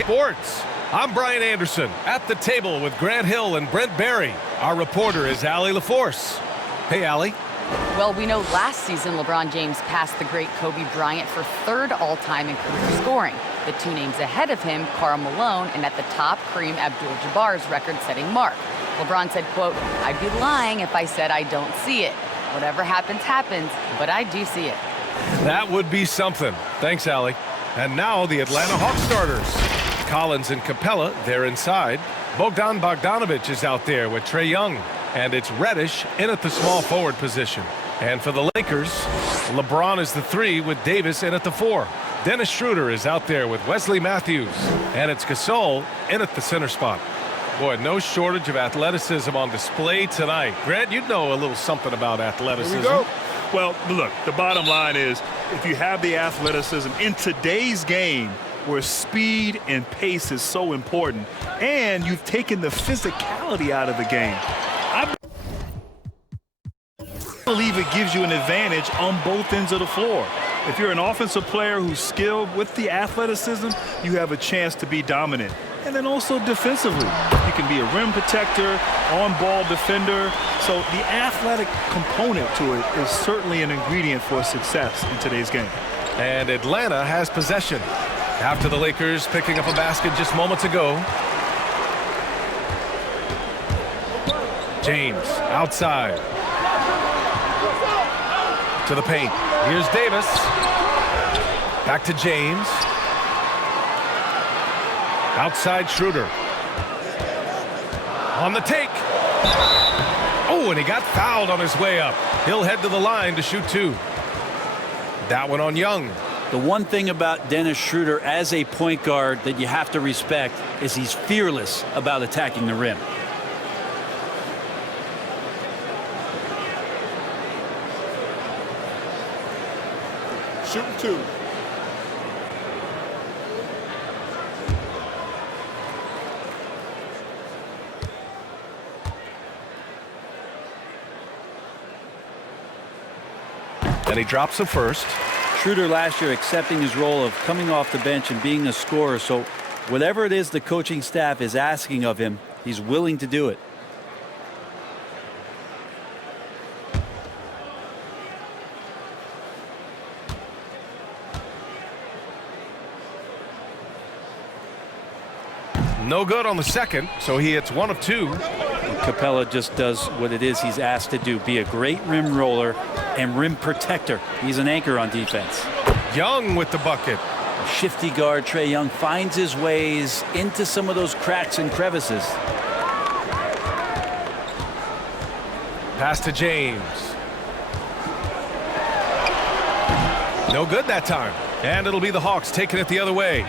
Sports. I'm Brian Anderson at the table with Grant Hill and Brent Barry. Our reporter is Allie LaForce. Hey, Allie. Well, we know last season LeBron James passed the great Kobe Bryant for third all-time in career scoring. The two names ahead of him, Karl Malone, and at the top, Kareem Abdul-Jabbar's record-setting mark. LeBron said, quote, "I'd be lying if I said I don't see it. Whatever happens, happens, but I do see it." That would be something. Thanks, Allie. And now the Atlanta Hawks starters. Collins and Capella, they're inside. Bogdan Bogdanović is out there with Trae Young. And it's Reddish in at the small forward position. And for the Lakers, LeBron is the 3 with Davis in at the 4. Dennis Schroeder is out there with Wesley Matthews. And it's Gasol in at the center spot. Boy, no shortage of athleticism on display tonight. Grant, you'd know a little something about athleticism. Here we go. Well, look, the bottom line is if you have the athleticism in today's game where speed and pace is so important, and you've taken the physicality out of the game, I believe it gives you an advantage on both ends of the floor. If you're an offensive player who's skilled with the athleticism, you have a chance to be dominant. And then also defensively, you can be a rim protector, on-ball defender. So the athletic component to it is certainly an ingredient for success in today's game. And Atlanta has possession after the Lakers picking up a basket just moments ago. James outside to the paint. Here's Davis. Back to James. Outside Schroeder. On the take. Oh, and he got fouled on his way up. He'll head to the line to shoot 2. That one on Young. The one thing about Dennis Schroeder as a point guard that you have to respect is he's fearless about attacking the rim. Shooting 2. And he drops the first. Schroeder last year accepting his role of coming off the bench and being a scorer. So whatever it is the coaching staff is asking of him, he's willing to do it. No good on the second, so he hits 1 of 2. Capella just does what it is he's asked to do, be a great rim roller and rim protector. He's an anchor on defense. Young with the bucket. Shifty guard Trae Young finds his ways into some of those cracks and crevices. Pass to James. No good that time. And it'll be the Hawks taking it the other way.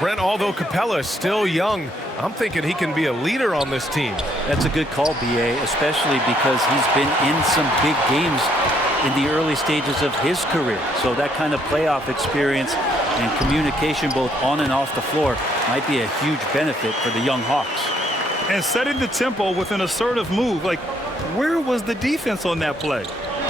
Brent, although Capella is still young, I'm thinking he can be a leader on this team. That's a good call, B.A., especially because he's been in some big games in the early stages of his career. So that kind of playoff experience and communication both on and off the floor might be a huge benefit for the young Hawks. And setting the tempo with an assertive move. Like, where was the defense on that play?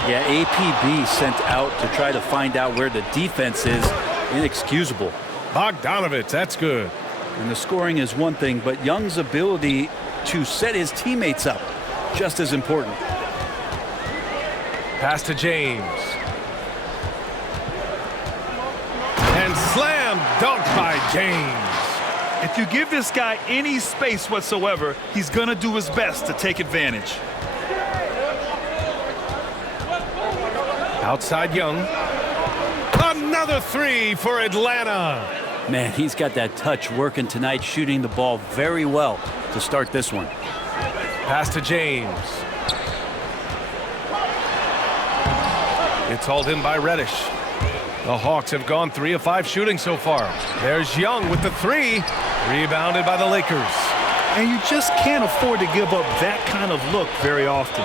Yeah, APB sent out to try to find out where the defense is. Inexcusable. Bogdanović, that's good. And the scoring is one thing, but Young's ability to set his teammates up, just as important. Pass to James. And slam dunk by James. If you give this guy any space whatsoever, he's going to do his best to take advantage. Outside Young. Another 3 for Atlanta. Man, he's got that touch working tonight, shooting the ball very well to start this one. Pass to James. It's hauled in by Reddish. The Hawks have gone 3 of 5 shooting so far. There's Young with the 3. Rebounded by the Lakers. And you just can't afford to give up that kind of look very often.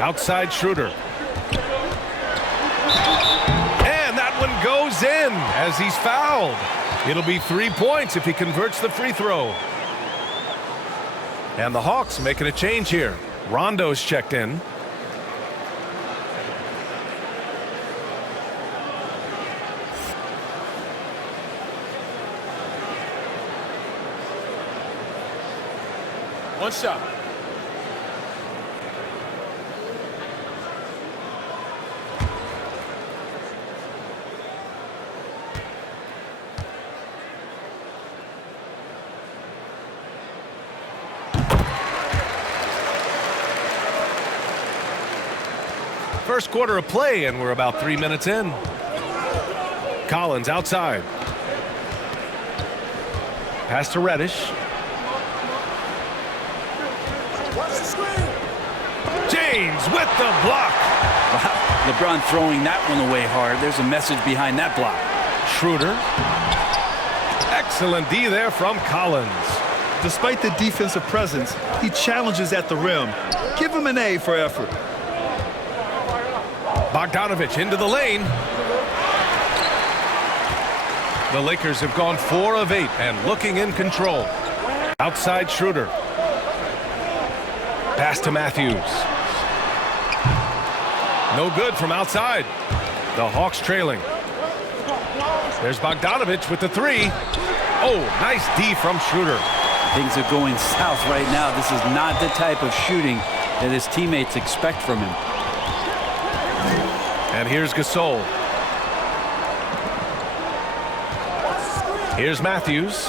Outside Schroeder. One goes in as he's fouled. It'll be 3 points if he converts the free throw. And the Hawks making a change here. Rondo's checked in. One shot. First quarter of play, and we're about 3 minutes in. Collins outside. Pass to Reddish. James with the block. Wow. LeBron throwing that one away hard. There's a message behind that block. Schroeder. Excellent D there from Collins. Despite the defensive presence, he challenges at the rim. Give him an A for effort. Bogdanovich into the lane. The Lakers have gone 4 of 8 and looking in control. Outside Schroeder. Pass to Matthews. No good from outside. The Hawks trailing. There's Bogdanovich with the 3. Oh, nice D from Schroeder. Things are going south right now. This is not the type of shooting that his teammates expect from him. And here's Gasol. Here's Matthews.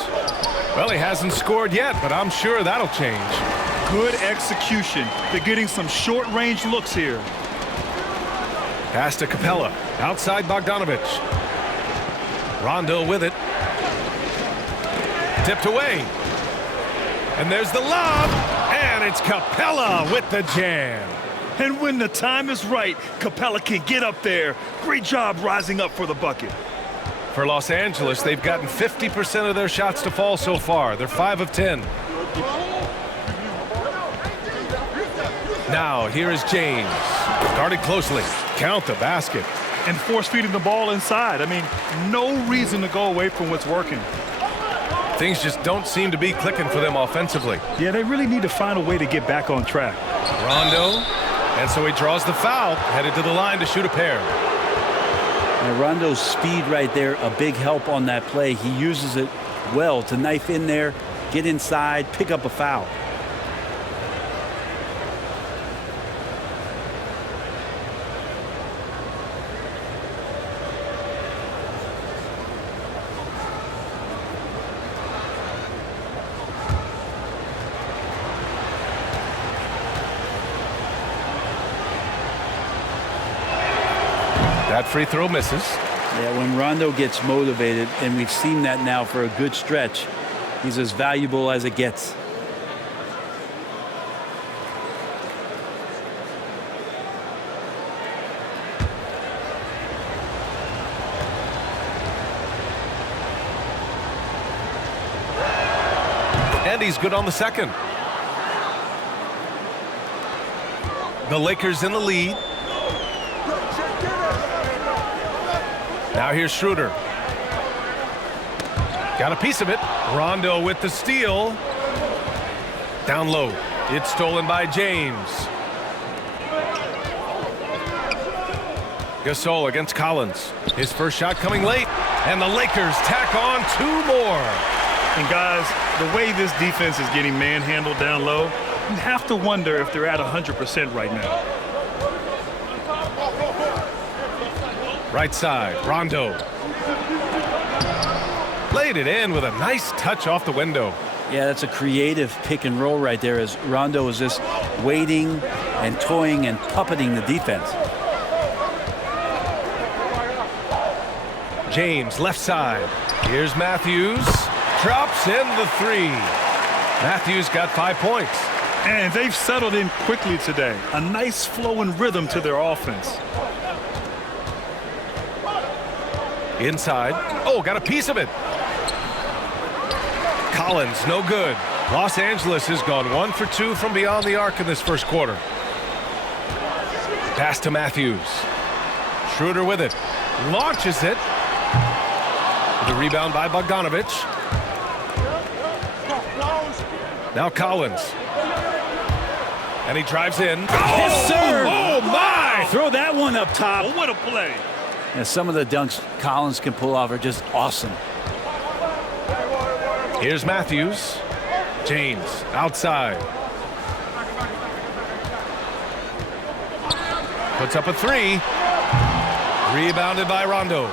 Well, he hasn't scored yet, but I'm sure that'll change. Good execution. They're getting some short-range looks here. Pass to Capella. Outside Bogdanovich. Rondo with it. Tipped away. And there's the lob. And it's Capella with the jam. And when the time is right, Capella can get up there. Great job rising up for the bucket. For Los Angeles, they've gotten 50% of their shots to fall so far. They're 5 of 10. Now, here is James. Guarded closely. Count the basket. And force-feeding the ball inside. I mean, no reason to go away from what's working. Things just don't seem to be clicking for them offensively. Yeah, they really need to find a way to get back on track. Rondo. And so he draws the foul, headed to the line to shoot a pair. Now Rondo's speed right there, a big help on that play. He uses it well to knife in there, get inside, pick up a foul. That free throw misses. Yeah, when Rondo gets motivated, and we've seen that now for a good stretch, he's as valuable as it gets. And he's good on the second. The Lakers in the lead. Now here's Schroeder. Got a piece of it. Rondo with the steal. Down low. It's stolen by James. Gasol against Collins. His first shot coming late. And the Lakers tack on 2 more. And guys, the way this defense is getting manhandled down low, you have to wonder if they're at 100% right now. Right side, Rondo. Laid it in with a nice touch off the window. Yeah, that's a creative pick and roll right there as Rondo is just waiting and toying and puppeting the defense. James, left side. Here's Matthews. Drops in the 3. Matthews got 5 points. And they've settled in quickly today. A nice flow and rhythm to their offense. Inside. Oh, got a piece of it. Collins, no good. Los Angeles has gone 1 for 2 from beyond the arc in this first quarter. Pass to Matthews. Schroeder with it. Launches it. The rebound by Bogdanovich. Now Collins. And he drives in. Yes, sir. Oh, my! Throw that one up top. Oh, what a play. And some of the dunks Collins can pull off are just awesome. Here's Matthews. James outside. Puts up a three. Rebounded by Rondo.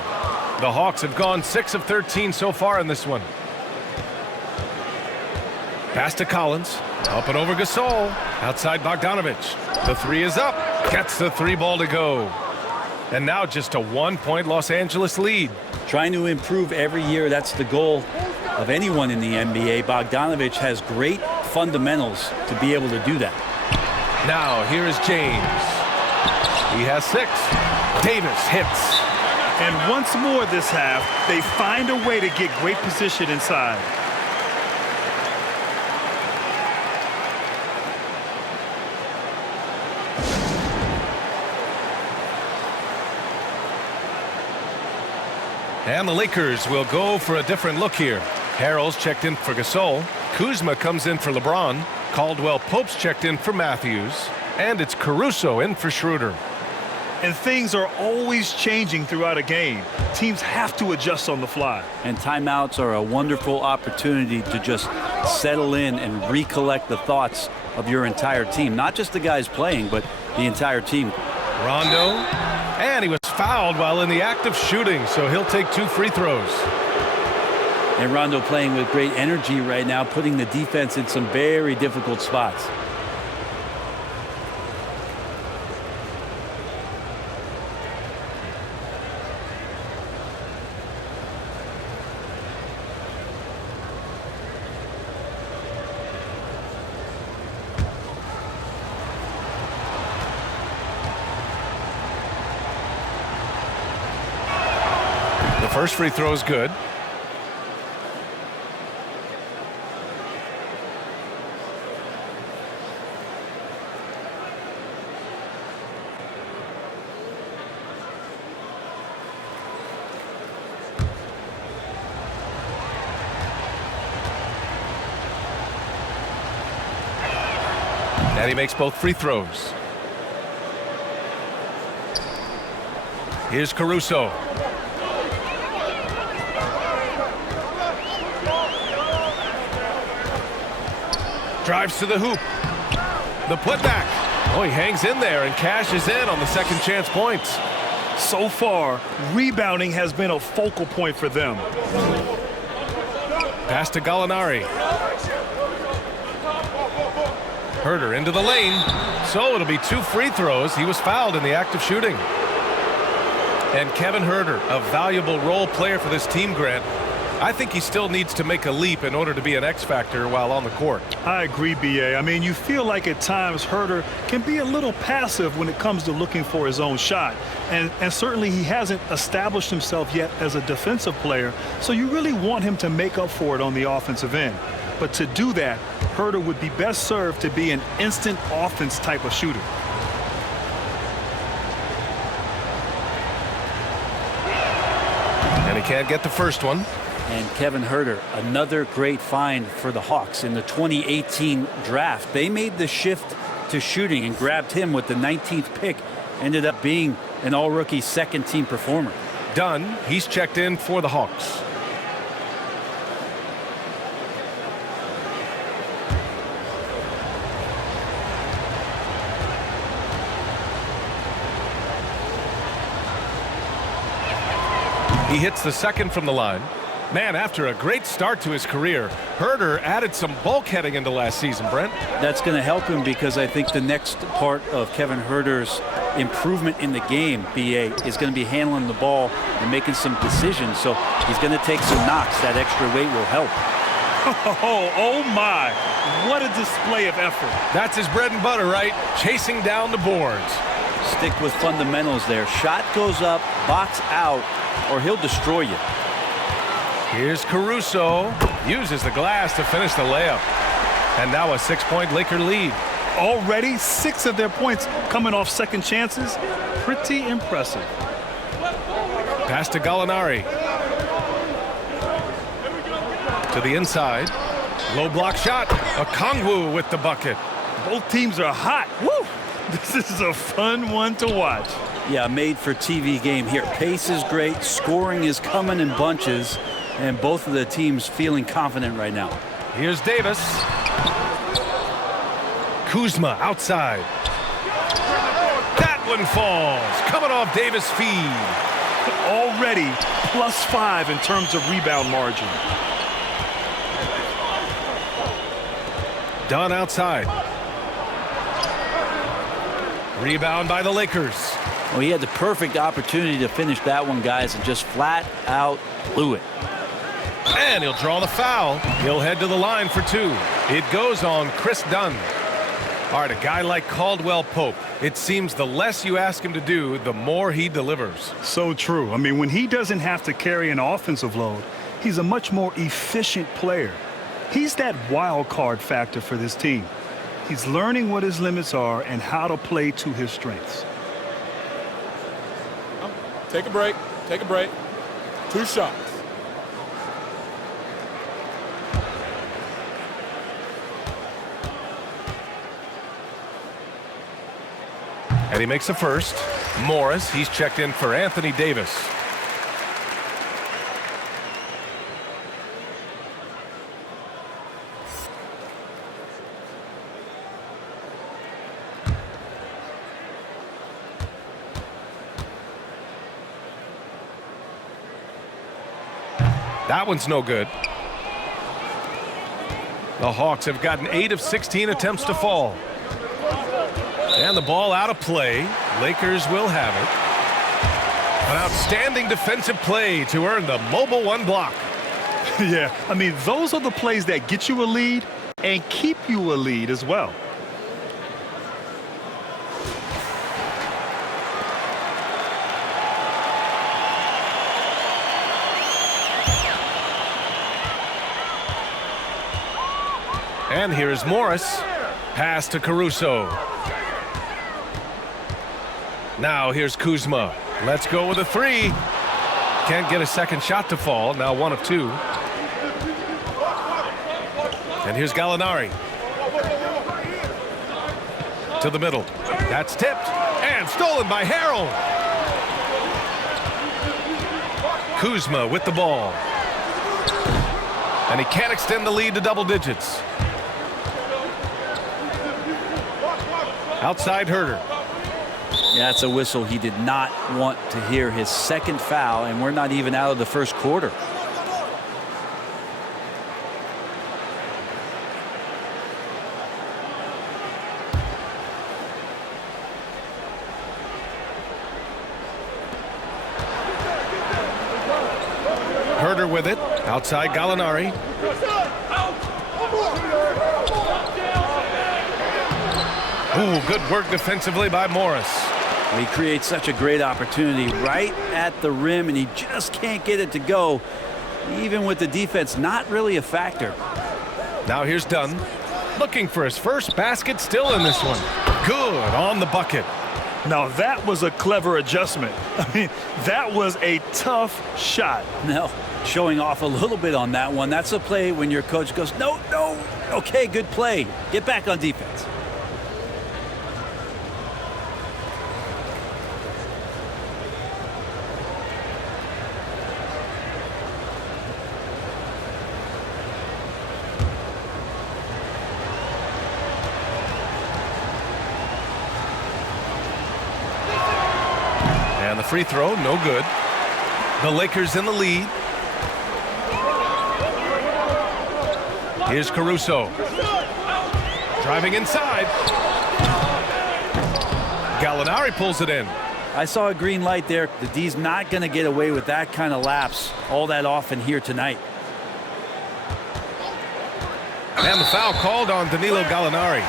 The Hawks have gone 6 of 13 so far in this one. Pass to Collins. Up and over Gasol. Outside Bogdanovich. The three is up. Gets the three ball to go. And now just a 1-point Los Angeles lead. Trying to improve every year, that's the goal of anyone in the NBA. Bogdanovich has great fundamentals to be able to do that. Now here is James. He has 6. Davis hits. And once more this half, they find a way to get great position inside. And the Lakers will go for a different look here. Harrell's checked in for Gasol. Kuzma comes in for LeBron. Caldwell-Pope's checked in for Matthews. And it's Caruso in for Schroeder. And things are always changing throughout a game. Teams have to adjust on the fly. And timeouts are a wonderful opportunity to just settle in and recollect the thoughts of your entire team. Not just the guys playing, but the entire team. Rondo. And he was fouled while in the act of shooting, so he'll take 2 free throws. And Rondo playing with great energy right now, putting the defense in some very difficult spots. First free throw is good. And he makes both free throws. Here's Caruso. Drives to the hoop. The putback. Oh, he hangs in there and cashes in on the second chance points. So far, rebounding has been a focal point for them. Pass to Gallinari. Herter into the lane. So it'll be 2 free throws. He was fouled in the act of shooting. And Kevin Herter, a valuable role player for this team, Grant. I think he still needs to make a leap in order to be an X factor while on the court. I agree, B.A. I mean, you feel like at times Herter can be a little passive when it comes to looking for his own shot. And certainly he hasn't established himself yet as a defensive player, so you really want him to make up for it on the offensive end. But to do that, Herter would be best served to be an instant offense type of shooter. And he can't get the first one. And Kevin Herter, another great find for the Hawks in the 2018 draft. They made the shift to shooting and grabbed him with the 19th pick. Ended up being an all-rookie second-team performer. Dunn, he's checked in for the Hawks. He hits the second from the line. Man, after a great start to his career, Herter added some bulkheading into last season, Brent. That's going to help him because I think the next part of Kevin Herter's improvement in the game, B.A., is going to be handling the ball and making some decisions. So he's going to take some knocks. That extra weight will help. Oh my. What a display of effort. That's his bread and butter, right? Chasing down the boards. Stick with fundamentals there. Shot goes up, box out, or he'll destroy you. Here's Caruso. Uses the glass to finish the layup. And now a 6-point Laker lead. Already 6 of their points coming off second chances. Pretty impressive. Pass to Gallinari. To the inside. Low block shot. Okongwu with the bucket. Both teams are hot. Woo! This is a fun one to watch. Yeah, made for TV game here. Pace is great. Scoring is coming in bunches. And both of the teams feeling confident right now. Here's Davis. Kuzma outside. That one falls, coming off Davis' feed. Already +5 in terms of rebound margin. Dunn outside. Rebound by the Lakers. Well, he had the perfect opportunity to finish that one, guys, and just flat out blew it. And he'll draw the foul. He'll head to the line for two. It goes on Chris Dunn. All right, a guy like Caldwell Pope, it seems the less you ask him to do, the more he delivers. So true. I mean, when he doesn't have to carry an offensive load, he's a much more efficient player. He's that wild card factor for this team. He's learning what his limits are and how to play to his strengths. Take a break. Take a break. 2 shots. And he makes a first. Morris, he's checked in for Anthony Davis. That one's no good. The Hawks have gotten 8 of 16 attempts to fall. And the ball out of play. Lakers will have it. An outstanding defensive play to earn the mobile 1 block. Yeah, I mean, those are the plays that get you a lead and keep you a lead as well. And here's Morris. Pass to Caruso. Now here's Kuzma. Let's go with a 3. Can't get a second shot to fall. Now 1 of 2. And here's Gallinari. To the middle. That's tipped. And stolen by Harrell. Kuzma with the ball. And he can't extend the lead to double digits. Outside Herter. Yeah, that's a whistle. He did not want to hear his second foul, and we're not even out of the first quarter. Herter with it. Outside Gallinari. Ooh, good work defensively by Morris. He creates such a great opportunity right at the rim, and he just can't get it to go, even with the defense not really a factor. Now here's Dunn. Looking for his first basket, still in this one. Good on the bucket. Now that was a clever adjustment. I mean, that was a tough shot. No, showing off a little bit on that one. That's a play when your coach goes, no, no, okay, good play. Get back on defense. And the free throw, no good. The Lakers in the lead. Here's Caruso. Driving inside. Gallinari pulls it in. I saw a green light there. The D's not going to get away with that kind of lapse all that often here tonight. And the foul called on Danilo Gallinari.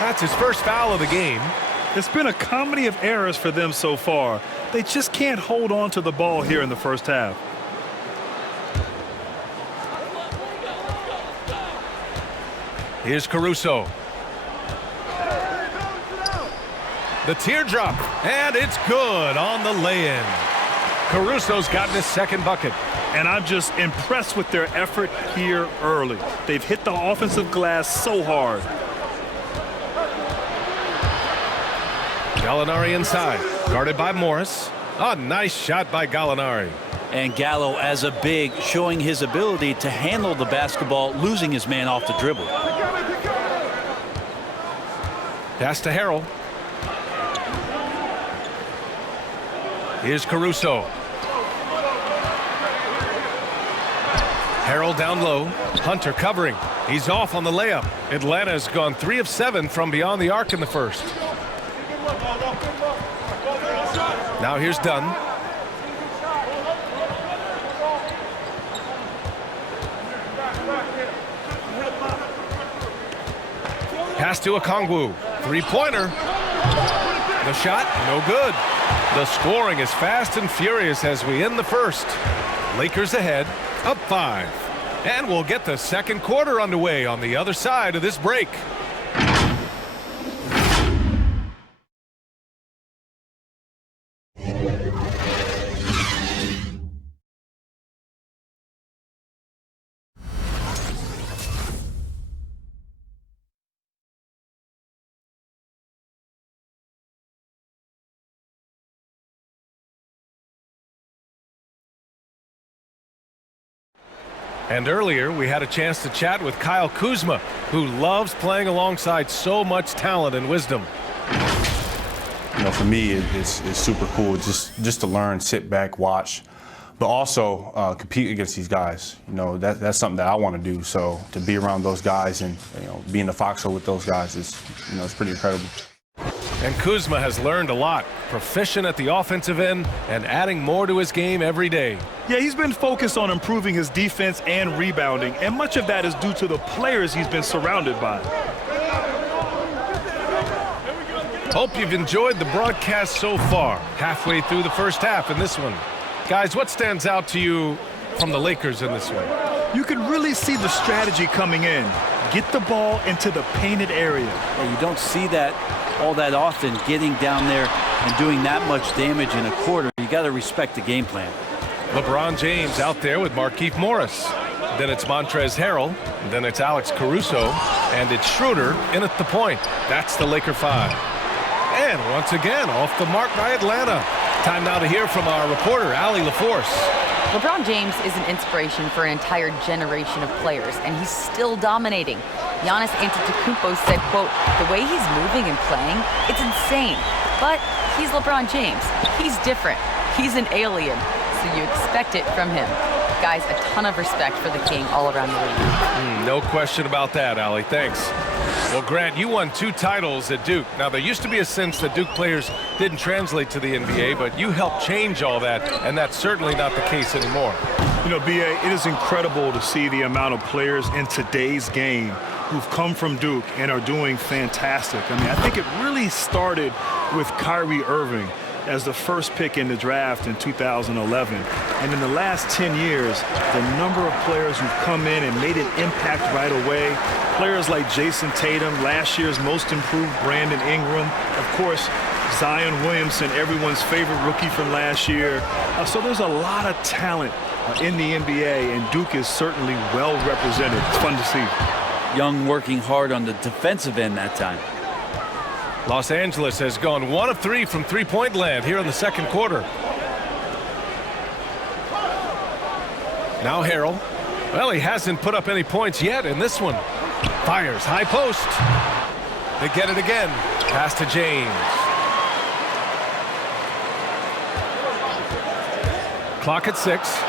That's his first foul of the game. It's been a comedy of errors for them so far. They just can't hold on to the ball here in the first half. Here's Caruso. The teardrop, and it's good on the lay-in. Caruso's gotten his second bucket. And I'm just impressed with their effort here early. They've hit the offensive glass so hard. Gallinari inside, guarded by Morris. A nice shot by Gallinari. And Gallo, as a big, showing his ability to handle the basketball, losing his man off the dribble. Pass to Harrell. Here's Caruso. Harrell down low. Hunter covering. He's off on the layup. Atlanta has gone 3 of 7 from beyond the arc in the first. Now here's Dunn. Pass to Okongwu. Three-pointer. The shot, no good. The scoring is fast and furious as we end the first. Lakers ahead, up 5. And we'll get the second quarter underway on the other side of this break. And earlier, we had a chance to chat with Kyle Kuzma, who loves playing alongside so much talent and wisdom. You know, for me, it's super cool just to learn, sit back, watch, but also compete against these guys. You know, that's something that I want to do. So to be around those guys and, you know, be in the foxhole with those guys is, you know, it's pretty incredible. And Kuzma has learned a lot, proficient at the offensive end and adding more to his game every day. Yeah, he's been focused on improving his defense and rebounding, and much of that is due to the players he's been surrounded by. Hope you've enjoyed the broadcast so far, halfway through the first half in this one. Guys, what stands out to you from the Lakers in this one? You can really see the strategy coming in. Get the ball into the painted area. Yeah, you don't see that all that often, getting down there and doing that much damage in a quarter. You got to respect the game plan. LeBron James out there with Markieff Morris. Then it's Montrezl Harrell. Then it's Alex Caruso. And it's Schroeder in at the point. That's the Laker 5. And once again, off the mark by Atlanta. Time now to hear from our reporter, Allie LaForce. LeBron James is an inspiration for an entire generation of players, and he's still dominating. Giannis Antetokounmpo said, quote, "The way he's moving and playing, it's insane. But he's LeBron James. He's different. He's an alien. So you expect it from him." Guys, a ton of respect for the king all around the league. No question about that, Allie. Thanks. Well, Grant, you won 2 titles at Duke. Now, there used to be a sense that Duke players didn't translate to the NBA, but you helped change all that, and that's certainly not the case anymore. You know, B.A., it is incredible to see the amount of players in today's game who've come from Duke and are doing fantastic. I mean, I think it really started with Kyrie Irving as the first pick in the draft in 2011. And in the last 10 years, the number of players who've come in and made an impact right away, players like Jason Tatum, last year's most improved Brandon Ingram, of course, Zion Williamson, everyone's favorite rookie from last year. So there's a lot of talent in the NBA, and Duke is certainly well represented. It's fun to see. Young working hard on the defensive end that time. Los Angeles has gone 1 of 3 from three-point land here in the second quarter. Now Harrell. Well, he hasn't put up any points yet in this one. Fires, high post. They get it again. Pass to James. Clock at 6.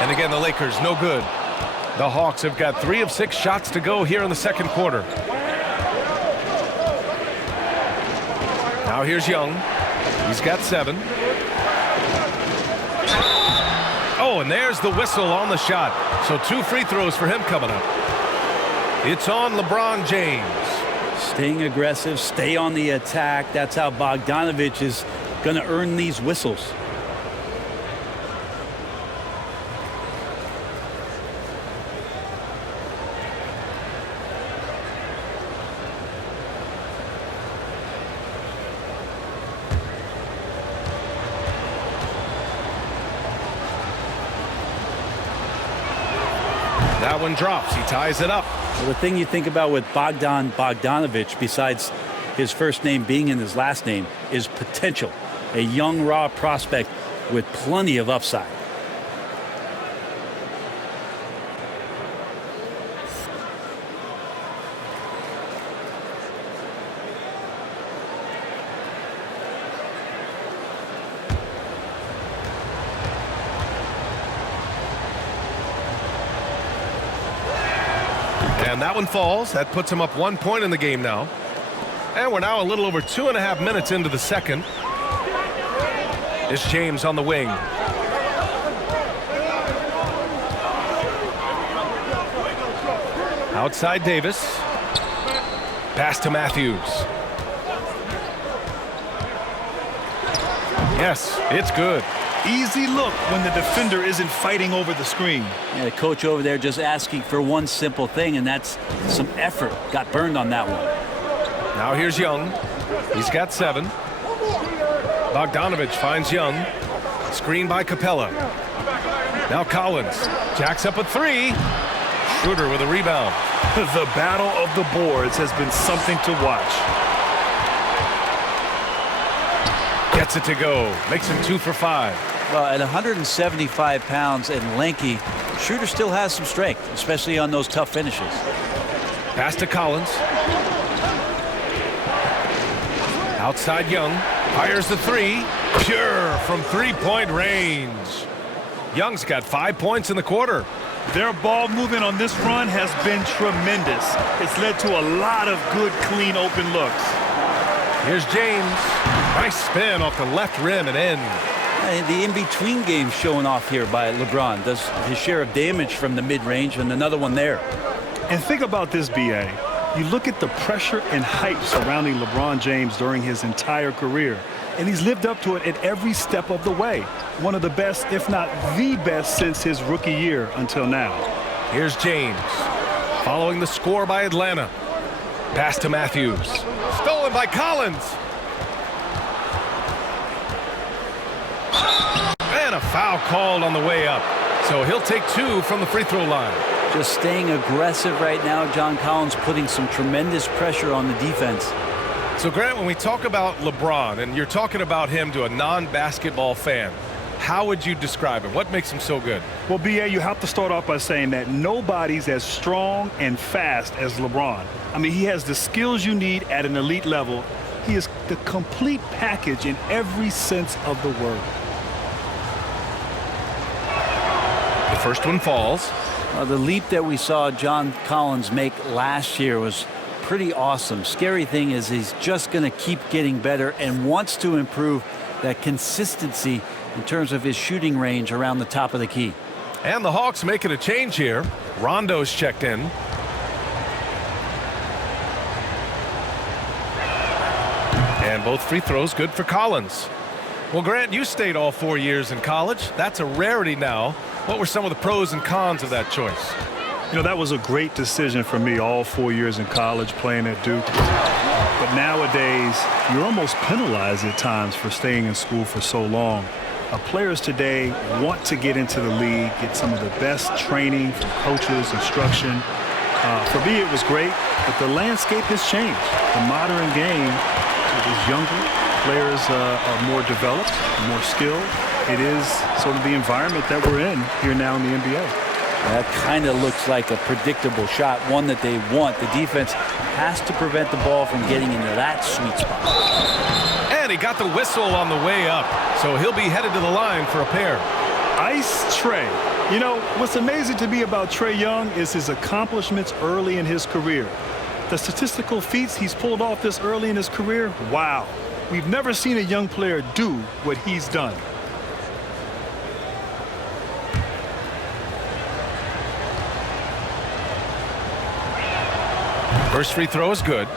And again, the Lakers, no good. The Hawks have got 3 of 6 shots to go here in the second quarter. Now here's Young. He's got 7. Oh, and there's the whistle on the shot. So 2 free throws for him coming up. It's on LeBron James. Staying aggressive, stay on the attack. That's how Bogdanovich is going to earn these whistles. That one drops. He ties it up. Well, the thing you think about with Bogdanovich, besides his first name being in his last name, is potential. A young, raw prospect with plenty of upside. And that one falls. That puts him up 1 point in the game now. And we're now a little over 2.5 minutes into the second. It's James on the wing. Outside Davis. Pass to Matthews. Yes, it's good. Easy look when the defender isn't fighting over the screen. Yeah, the coach over there just asking for one simple thing, and that's some effort. Got burned on that one. Now here's Young. He's got 7. Bogdanovich finds Young. Screen by Capella. Now Collins jacks up a 3. Schroeder with a rebound. The battle of the boards has been something to watch. Gets it to go. Makes him 2 for 5. Well, at 175 pounds and lanky, Schroeder still has some strength, especially on those tough finishes. Pass to Collins. Outside Young. Fires the 3. Pure from 3-point range. Young's got 5 points in the quarter. Their ball movement on this run has been tremendous. It's led to a lot of good, clean, open looks. Here's James. Nice spin off the left rim and in. The in-between game showing off here by LeBron. Does his share of damage from the mid-range, and another one there. And think about this, B.A. You look at the pressure and hype surrounding LeBron James during his entire career, and he's lived up to it at every step of the way. One of the best, if not the best, since his rookie year until now. Here's James. Following the score by Atlanta. Pass to Matthews. Stolen by Collins. And a foul called on the way up. So he'll take 2 from the free throw line. Just staying aggressive right now. John Collins putting some tremendous pressure on the defense. So, Grant, when we talk about LeBron, and you're talking about him to a non-basketball fan, how would you describe him? What makes him so good? Well, B.A., you have to start off by saying that nobody's as strong and fast as LeBron. I mean, he has the skills you need at an elite level. He is the complete package in every sense of the word. The first one falls. The leap that we saw John Collins make last year was pretty awesome. Scary thing is he's just going to keep getting better and wants to improve that consistency in terms of his shooting range around the top of the key. And the Hawks making a change here. Rondo's checked in. And both free throws good for Collins. Well, Grant, you stayed all 4 years in college. That's a rarity now. What were some of the pros and cons of that choice? You know, that was a great decision for me, all 4 years in college playing at Duke. But nowadays, you're almost penalized at times for staying in school for so long. Players today want to get into the league, get some of the best training from coaches, instruction. For me, it was great, but the landscape has changed. The modern game is younger. Players are more developed, more skilled. It is sort of the environment that we're in here now in the NBA. That kind of looks like a predictable shot, one that they want. The defense has to prevent the ball from getting into that sweet spot. And he got the whistle on the way up, so he'll be headed to the line for a pair. Ice Trae. You know, what's amazing to me about Trae Young is his accomplishments early in his career. The statistical feats he's pulled off this early in his career, wow. We've never seen a young player do what he's done. First free throw is good.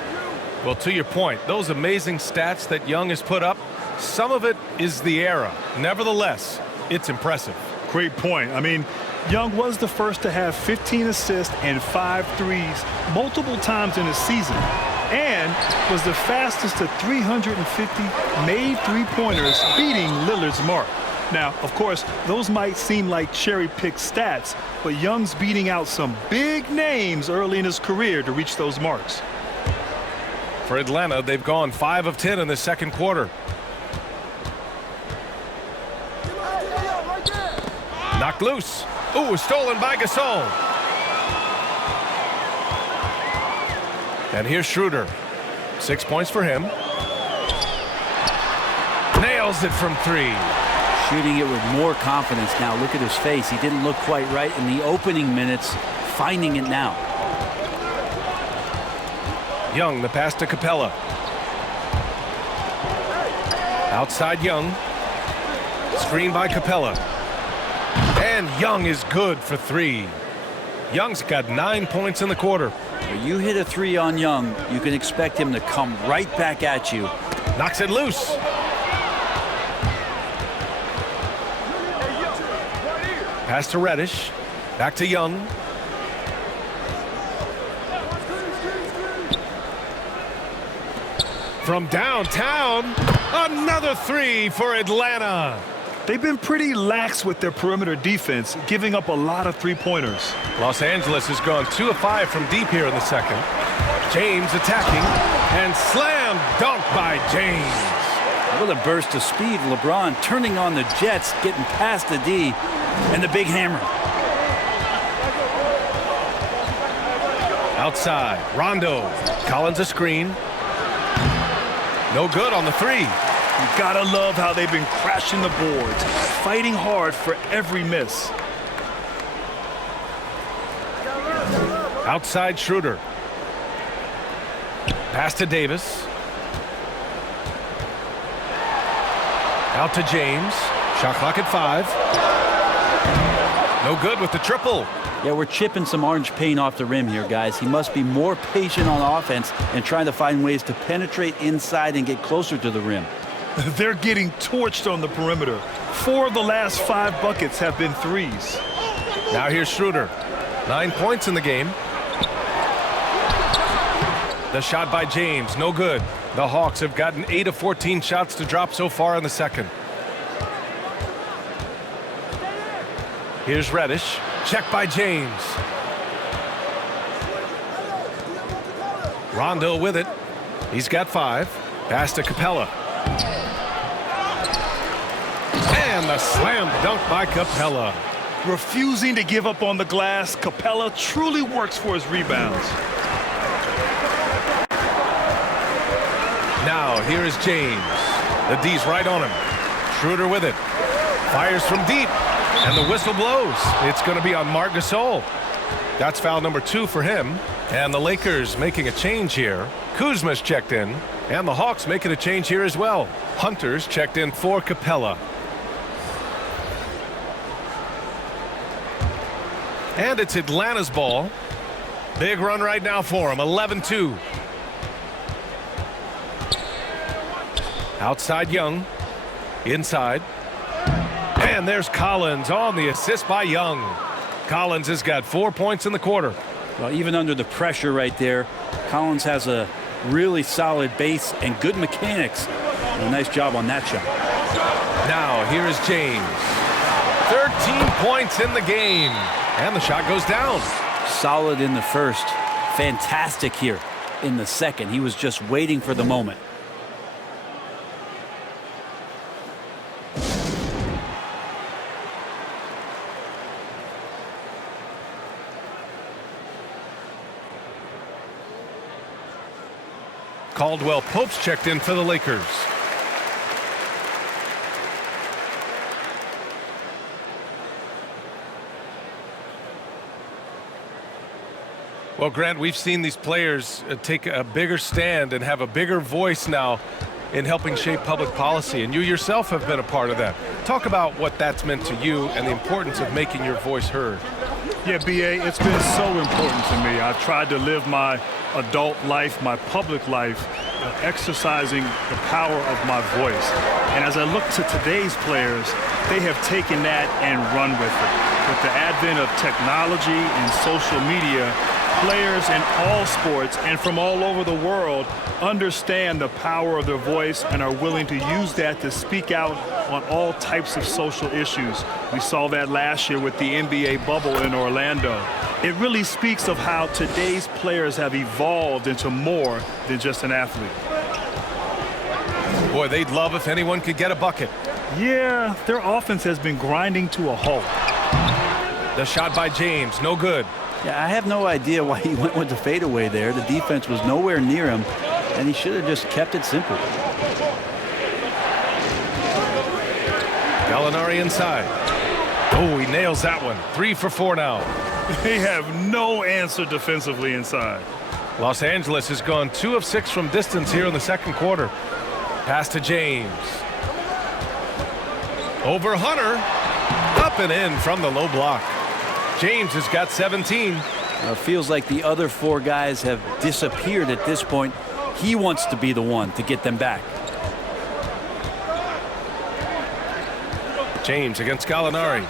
Well, to your point, those amazing stats that Young has put up, some of it is the era. Nevertheless, it's impressive. Great point. I mean, Young was the first to have 15 assists and 5 threes multiple times in a season, and was the fastest to 350 made three-pointers, beating Lillard's mark. Now, of course, those might seem like cherry-picked stats, but Young's beating out some big names early in his career to reach those marks. For Atlanta, they've gone 5 of 10 in the second quarter. Knocked loose. Ooh, stolen by Gasol. And here's Schroeder. 6 points for him. Nails it from 3. Shooting it with more confidence now. Look at his face. He didn't look quite right in the opening minutes. Finding it now. Young, the pass to Capella. Outside Young. Screen by Capella. And Young is good for 3. Young's got 9 points in the quarter. When you hit a 3 on Young, you can expect him to come right back at you. Knocks it loose. Pass to Reddish. Back to Young. From downtown, another 3 for Atlanta. They've been pretty lax with their perimeter defense, giving up a lot of three-pointers. Los Angeles has gone 2 of 5 from deep here in the second. James attacking and slam dunk by James. What a burst of speed. LeBron turning on the Jets, getting past the D, and the big hammer. Outside, Rondo. Collins a screen. No good on the 3. You gotta love how they've been crashing the boards, fighting hard for every miss. Outside Schroeder. Pass to Davis. Out to James. Shot clock at 5. No good with the triple. Yeah, we're chipping some orange paint off the rim here, guys. He must be more patient on offense and trying to find ways to penetrate inside and get closer to the rim. They're getting torched on the perimeter. 4 of the last 5 buckets have been threes. Now here's Schroeder. 9 points in the game. The shot by James, no good. The Hawks have gotten 8 of 14 shots to drop so far in the second. Here's Reddish. Check by James. Rondo with it. He's got 5. Pass to Capella. And the slam dunk by Capella. Refusing to give up on the glass, Capella truly works for his rebounds. Now here is James. The D's right on him. Schroeder with it. Fires from deep. And the whistle blows. It's going to be on Marc Gasol. That's foul number 2 for him. And the Lakers making a change here. Kuzma's checked in. And the Hawks making a change here as well. Hunter's checked in for Capella. And it's Atlanta's ball. Big run right now for them. 11-2. Outside Young. Inside. And there's Collins on the assist by Young. Collins has got 4 points in the quarter. Well, even under the pressure right there, Collins has a really solid base and good mechanics. And a nice job on that shot. Now here is James. 13 points in the game. And the shot goes down. Solid in the first. Fantastic here in the second. He was just waiting for the moment. Caldwell Pope's checked in for the Lakers. Well, Grant, we've seen these players take a bigger stand and have a bigger voice now in helping shape public policy, and you yourself have been a part of that. Talk about what that's meant to you and the importance of making your voice heard. Yeah, B.A., it's been so important to me. I've tried to live my adult life, my public life, exercising the power of my voice. And as I look to today's players, they have taken that and run with it. With the advent of technology and social media, players in all sports and from all over the world understand the power of their voice and are willing to use that to speak out on all types of social issues. We saw that last year with the NBA bubble in Orlando. It really speaks of how today's players have evolved into more than just an athlete. Boy, they'd love if anyone could get a bucket. Yeah, their offense has been grinding to a halt. The shot by James, no good. Yeah, I have no idea why he went with the fadeaway there. The defense was nowhere near him, and he should have just kept it simple. Gallinari inside. Oh, he nails that one. 3 for 4 now. They have no answer defensively inside. Los Angeles has gone 2 of 6 from distance here in the second quarter. Pass to James. Over Hunter. Up and in from the low block. James has got 17. It feels like the other 4 guys have disappeared at this point. He wants to be the one to get them back. James against Gallinari.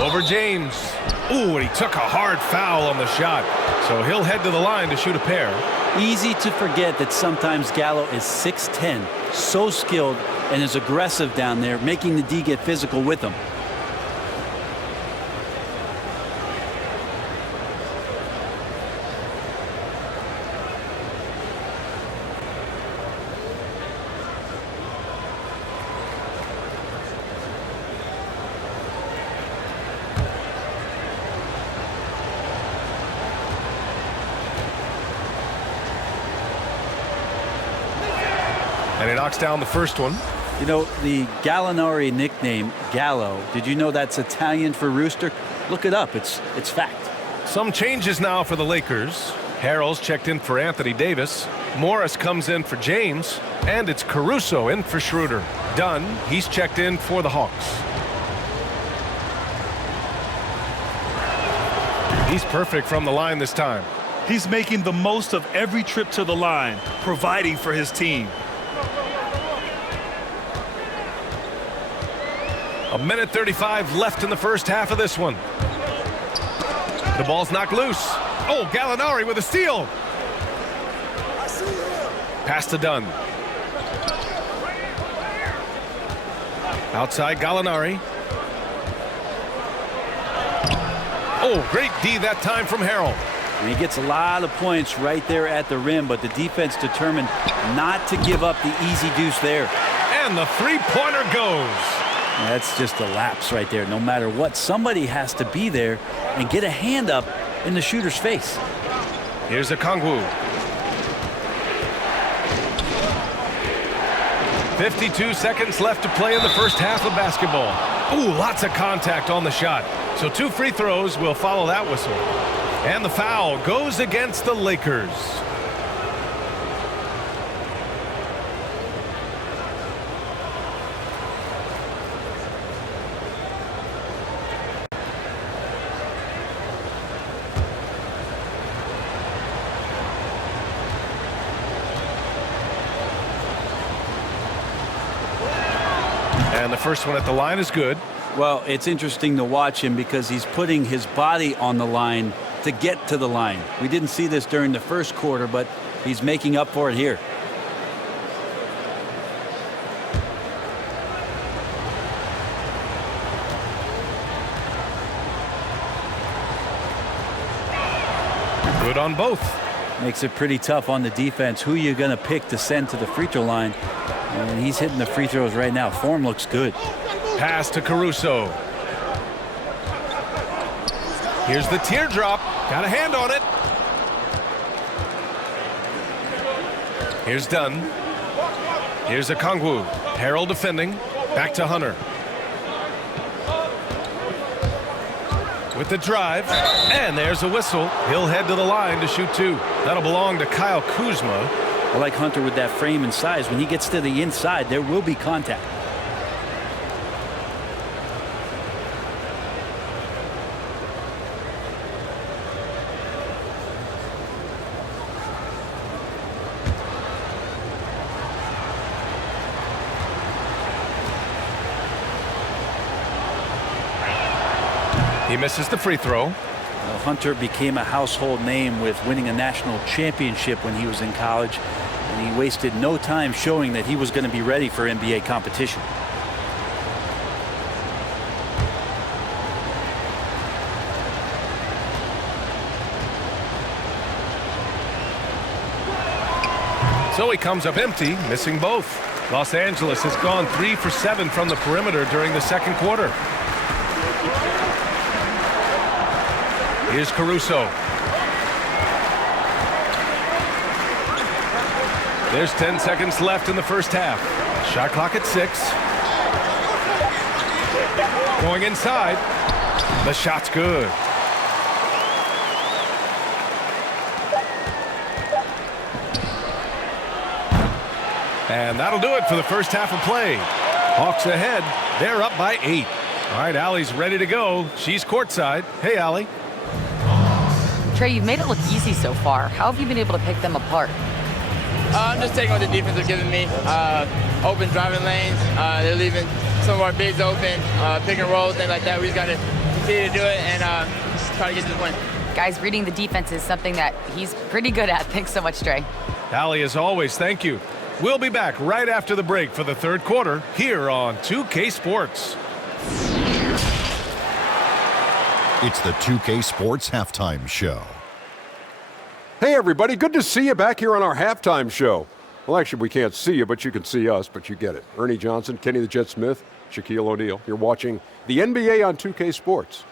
Over James. Ooh, and he took a hard foul on the shot. So he'll head to the line to shoot a pair. Easy to forget that sometimes Gallo is 6'10", so skilled and is aggressive down there, making the D get physical with him. And he knocks down the first one. You know, the Gallinari nickname, Gallo, did you know that's Italian for rooster? Look it up. It's fact. Some changes now for the Lakers. Harrell's checked in for Anthony Davis. Morris comes in for James. And it's Caruso in for Schroeder. Dunn, he's checked in for the Hawks. He's perfect from the line this time. He's making the most of every trip to the line, providing for his team. A minute 35 left in the first half of this one. The ball's knocked loose. Oh, Gallinari with a steal. Pass to Dunn. Outside Gallinari. Oh, great D that time from Harrell. And he gets a lot of points right there at the rim, but the defense determined not to give up the easy deuce there. And the three-pointer goes. That's just a lapse right there. No matter what, somebody has to be there and get a hand up in the shooter's face. Here's a Okongwu. 52 seconds left to play in the first half of basketball. Ooh, lots of contact on the shot. So 2 free throws will follow that whistle. And the foul goes against the Lakers. And the first one at the line is good. Well, it's interesting to watch him because he's putting his body on the line to get to the line. We didn't see this during the first quarter, but he's making up for it here. Good on both. Makes it pretty tough on the defense. Who you're going to pick to send to the free throw line. And he's hitting the free throws right now. Form looks good. Pass to Caruso. Here's the teardrop. Got a hand on it. Here's Dunn. Here's Okongwu. Harrell defending. Back to Hunter. With the drive. And there's a whistle. He'll head to the line to shoot 2. That'll belong to Kyle Kuzma. I like Hunter with that frame and size. When he gets to the inside, there will be contact. He misses the free throw. Well, Hunter became a household name with winning a national championship when he was in college, and he wasted no time showing that he was going to be ready for NBA competition. So he comes up empty, missing both. Los Angeles has gone 3 for 7 from the perimeter during the second quarter. Here's Caruso. There's 10 seconds left in the first half. Shot clock at 6. Going inside. The shot's good. And that'll do it for the first half of play. Hawks ahead. They're up by 8. All right, Allie's ready to go. She's courtside. Hey, Allie. Trey, you've made it look easy so far. How have you been able to pick them apart? I'm just taking what the defense is giving me. Open driving lanes. They're leaving some of our bigs open, pick and roll, things like that. We just got to continue to do it and try to get to the win. Guys, reading the defense is something that he's pretty good at. Thanks so much, Trey. Allie, as always, thank you. We'll be back right after the break for the third quarter here on 2K Sports. It's the 2K Sports Halftime Show. Hey, everybody. Good to see you back here on our halftime show. Well, actually, we can't see you, but you can see us, but you get it. Ernie Johnson, Kenny the Jet Smith, Shaquille O'Neal. You're watching the NBA on 2K Sports.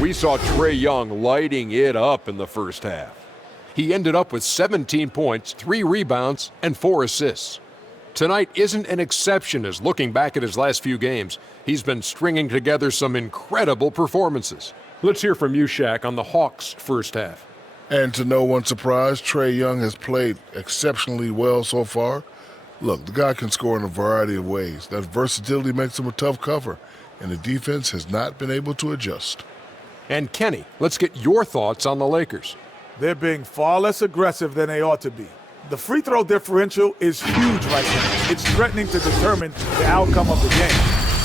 We saw Trae Young lighting it up in the first half. He ended up with 17 points, 3 rebounds, and 4 assists. Tonight isn't an exception as looking back at his last few games, he's been stringing together some incredible performances. Let's hear from you, Shaq, on the Hawks' first half. And to no one's surprise, Trae Young has played exceptionally well so far. Look, the guy can score in a variety of ways. That versatility makes him a tough cover, and the defense has not been able to adjust. And Kenny, let's get your thoughts on the Lakers. They're being far less aggressive than they ought to be. The free throw differential is huge right now. It's threatening to determine the outcome of the game.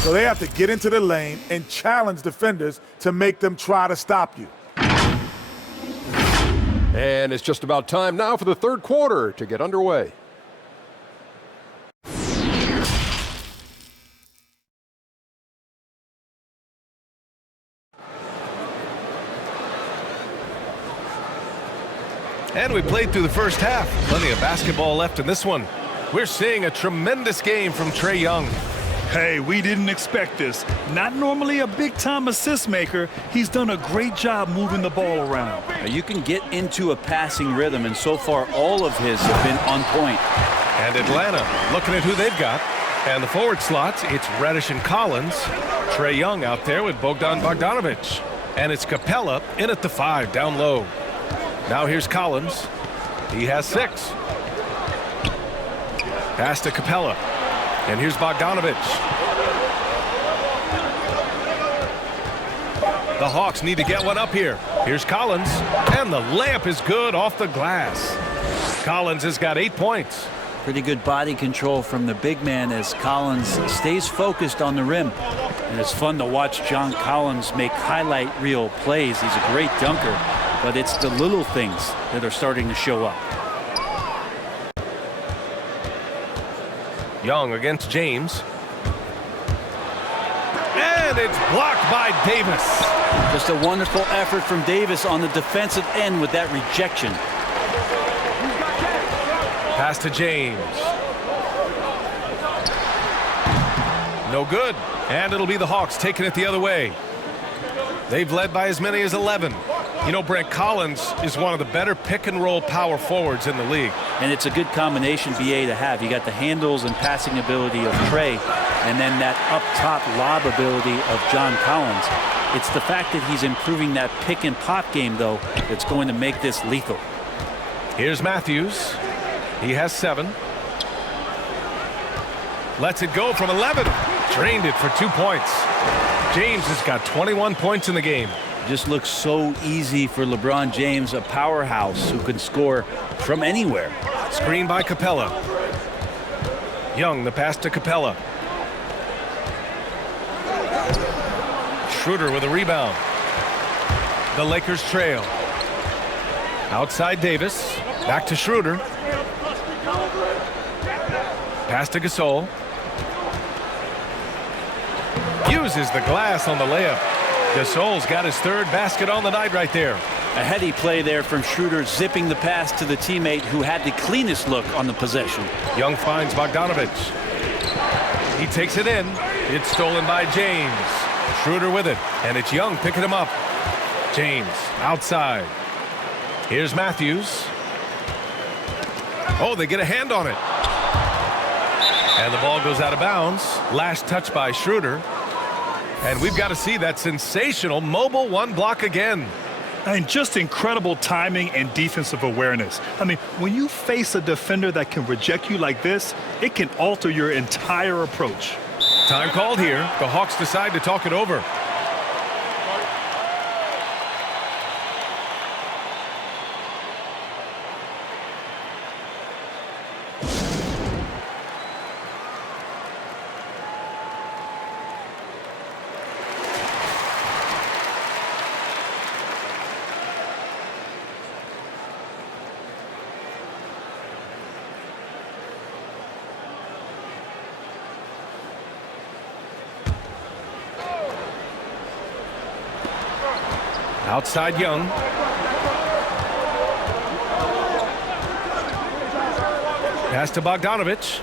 So they have to get into the lane and challenge defenders to make them try to stop you. And it's just about time now for the third quarter to get underway. And we played through the first half. Plenty of basketball left in this one. We're seeing a tremendous game from Trae Young. Hey, we didn't expect this. Not normally a big-time assist maker. He's done a great job moving the ball around. You can get into a passing rhythm, and so far all of his have been on point. And Atlanta looking at who they've got. And the forward slots, it's Reddish and Collins. Trae Young out there with Bogdan Bogdanovic. And it's Capella in at the 5 down low. Now here's Collins. He has 6. Pass to Capella. And here's Bogdanovic. The Hawks need to get one up here. Here's Collins. And the layup is good off the glass. Collins has got 8 points. Pretty good body control from the big man as Collins stays focused on the rim. And it's fun to watch John Collins make highlight reel plays. He's a great dunker, but it's the little things that are starting to show up. Young against James. And it's blocked by Davis. Just a wonderful effort from Davis on the defensive end with that rejection. Pass to James. No good. And it'll be the Hawks taking it the other way. They've led by as many as 11. You know, Brent, Collins is one of the better pick-and-roll power forwards in the league. And it's a good combination, BA, to have. You got the handles and passing ability of Trae, and then that up-top lob ability of John Collins. It's the fact that he's improving that pick-and-pop game, though, that's going to make this lethal. Here's Matthews. He has 7. Lets it go from 11. Drained it for 2 points. James has got 21 points in the game. Just looks so easy for LeBron James, a powerhouse who can score from anywhere. Screen by Capella. Young, the pass to Capella. Schroeder with a rebound. The Lakers trail. Outside Davis. Back to Schroeder. Pass to Gasol. Uses the glass on the layup. Gasol's got his 3rd basket on the night right there. A heady play there from Schroeder, zipping the pass to the teammate who had the cleanest look on the possession. Young finds Bogdanovic. He takes it in. It's stolen by James. Schroeder with it, and it's Young picking him up. James outside. Here's Matthews. Oh, they get a hand on it. And the ball goes out of bounds. Last touch by Schroeder. And we've got to see that sensational mobile 1 block again. And just incredible timing and defensive awareness. I mean, when you face a defender that can reject you like this, it can alter your entire approach. Time called here. The Hawks decide to talk it over. Outside Young. Pass to Bogdanovich.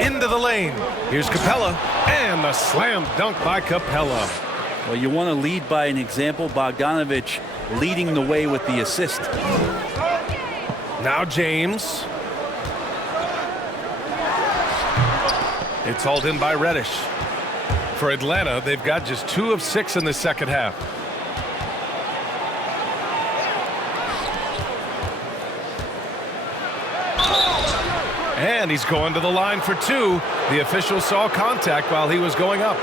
Into the lane. Here's Capella. And the slam dunk by Capella. Well, you want to lead by an example. Bogdanovich leading the way with the assist. Now James. It's hauled in by Reddish. For Atlanta, they've got just 2 of 6 in the second half. And he's going to the line for 2. The official saw contact while he was going up.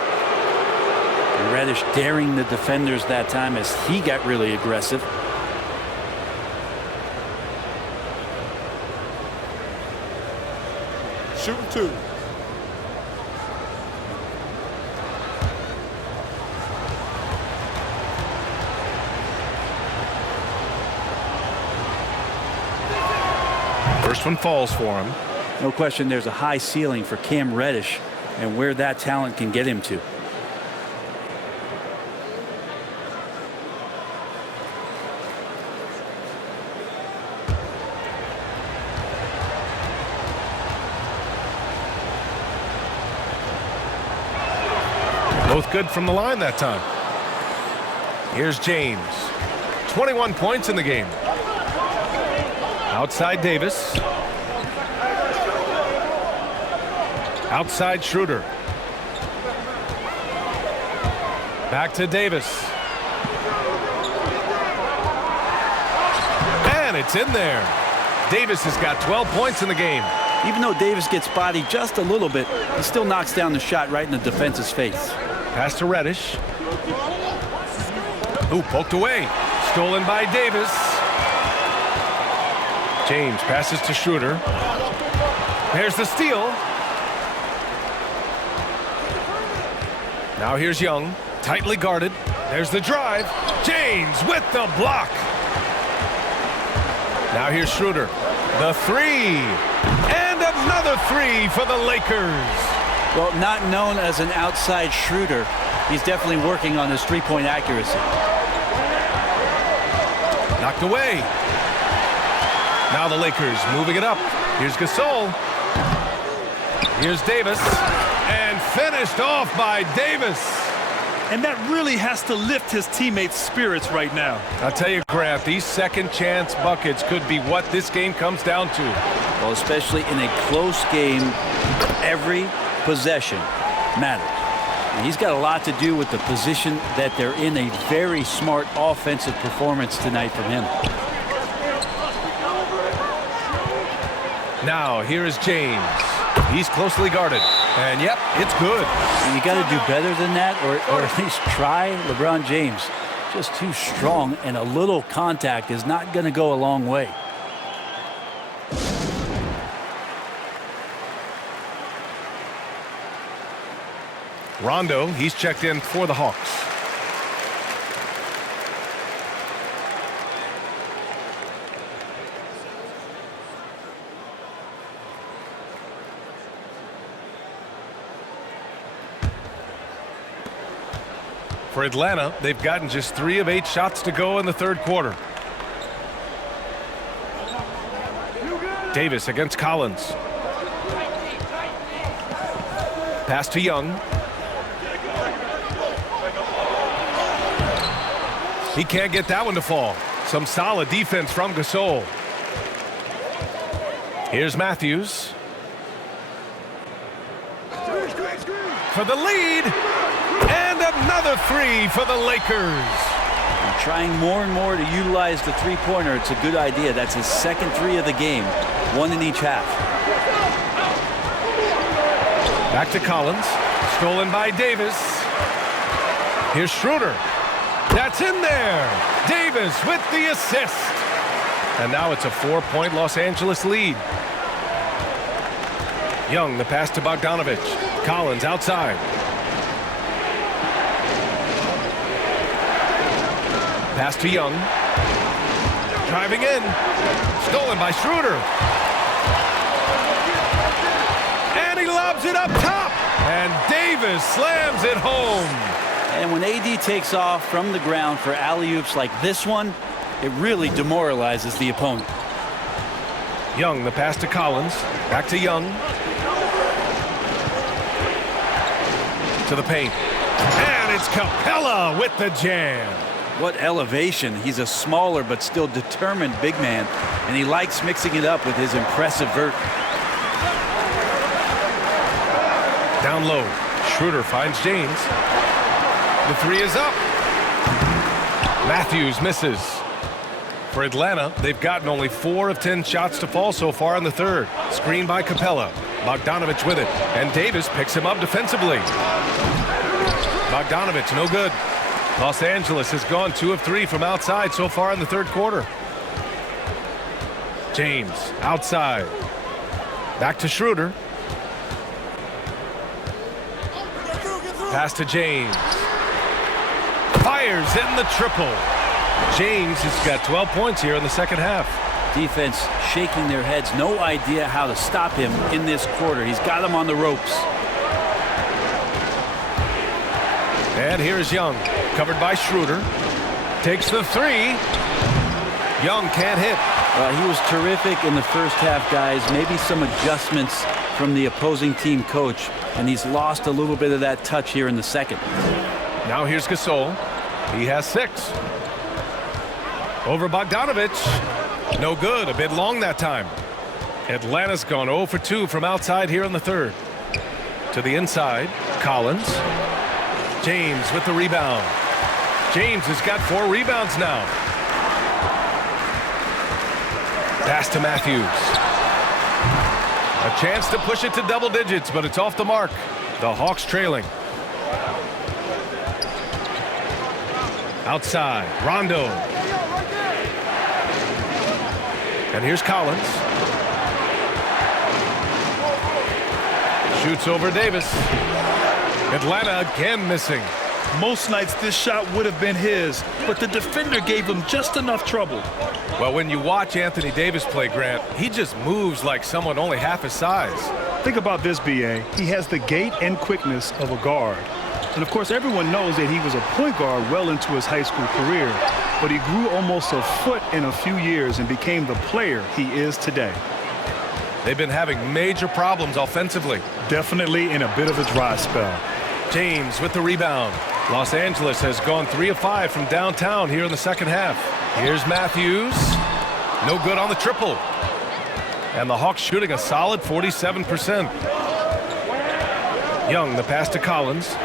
Reddish daring the defenders that time as he got really aggressive. Shooting 2. First one falls for him. No question there's a high ceiling for Cam Reddish and where that talent can get him to. Both good from the line that time. Here's James. 21 points in the game. Outside Davis. Outside Schroeder. Back to Davis. And it's in there. Davis has got 12 points in the game. Even though Davis gets bodied just a little bit, he still knocks down the shot right in the defense's face. Pass to Reddish. Ooh, poked away. Stolen by Davis. James passes to Schroeder. There's the steal. Now here's Young. Tightly guarded. There's the drive. James with the block. Now here's Schroeder. The 3. And another 3 for the Lakers. Well, not known as an outside shooter, he's definitely working on his three-point accuracy. Knocked away. Now the Lakers moving it up. Here's Gasol. Here's Davis. And finished off by Davis. And that really has to lift his teammates' spirits right now. I'll tell you, Grant, these second chance buckets could be what this game comes down to. Well, especially in a close game, every possession matters. And he's got a lot to do with the position that they're in. A very smart offensive performance tonight from him. Now here is James. He's closely guarded. And yep, it's good. And you got to do better than that, or at least try. LeBron James, just too strong, and a little contact is not going to go a long way. Rondo, he's checked in for the Hawks. For Atlanta, they've gotten just 3 of 8 shots to go in the third quarter. Davis against Collins. Pass to Young. He can't get that one to fall. Some solid defense from Gasol. Here's Matthews. For the lead. And another 3 for the Lakers. And trying more and more to utilize the three-pointer. It's a good idea. That's his second three of the game, one in each half. Back to Collins. Stolen by Davis. Here's Schroeder. That's in there. Davis with the assist. And now it's a 4-point Los Angeles lead. Young, the pass to Bogdanovich. Collins outside. Pass to Young. Driving in. Stolen by Schroeder. And he lobs it up top. And Davis slams it home. And when AD takes off from the ground for alley-oops like this one, it really demoralizes the opponent. Young, the pass to Collins. Back to Young. To the paint. And it's Capella with the jam. What elevation. He's a smaller but still determined big man, and he likes mixing it up with his impressive vert. Down low. Schroeder finds James. The three is up. Matthews misses. For Atlanta, they've gotten only 4 of 10 shots to fall so far in the third. Screen by Capella. Bogdanovich with it. And Davis picks him up defensively. Bogdanovich, no good. Los Angeles has gone 2 of 3 from outside so far in the third quarter. James outside. Back to Schroeder. Pass to James. Fires in the triple. James has got 12 points here in the second half. Defense shaking their heads. No idea how to stop him in this quarter. He's got him on the ropes. And here's Young. Covered by Schroeder. Takes the three. Young can't hit. He was terrific in the first half, guys. Maybe some adjustments from the opposing team coach, and he's lost a little bit of that touch here in the second. Now here's Gasol. He has 6. Over Bogdanovich. No good. A bit long that time. Atlanta's gone 0 for 2 from outside here in the third. To the inside. Collins. James with the rebound. James has got 4 rebounds now. Pass to Matthews. A chance to push it to double digits, but it's off the mark. The Hawks trailing. Outside, Rondo. And here's Collins. Shoots over Davis. Atlanta again missing. Most nights this shot would have been his, but the defender gave him just enough trouble. Well, when you watch Anthony Davis play, Grant, he just moves like someone only half his size. Think about this, B.A. He has the gait and quickness of a guard. And, of course, everyone knows that he was a point guard well into his high school career, but he grew almost a foot in a few years and became the player he is today. They've been having major problems offensively. Definitely in a bit of a dry spell. James with the rebound. Los Angeles has gone 3 of 5 from downtown here in the second half. Here's Matthews. No good on the triple. And the Hawks shooting a solid 47%. Young, the pass to Collins.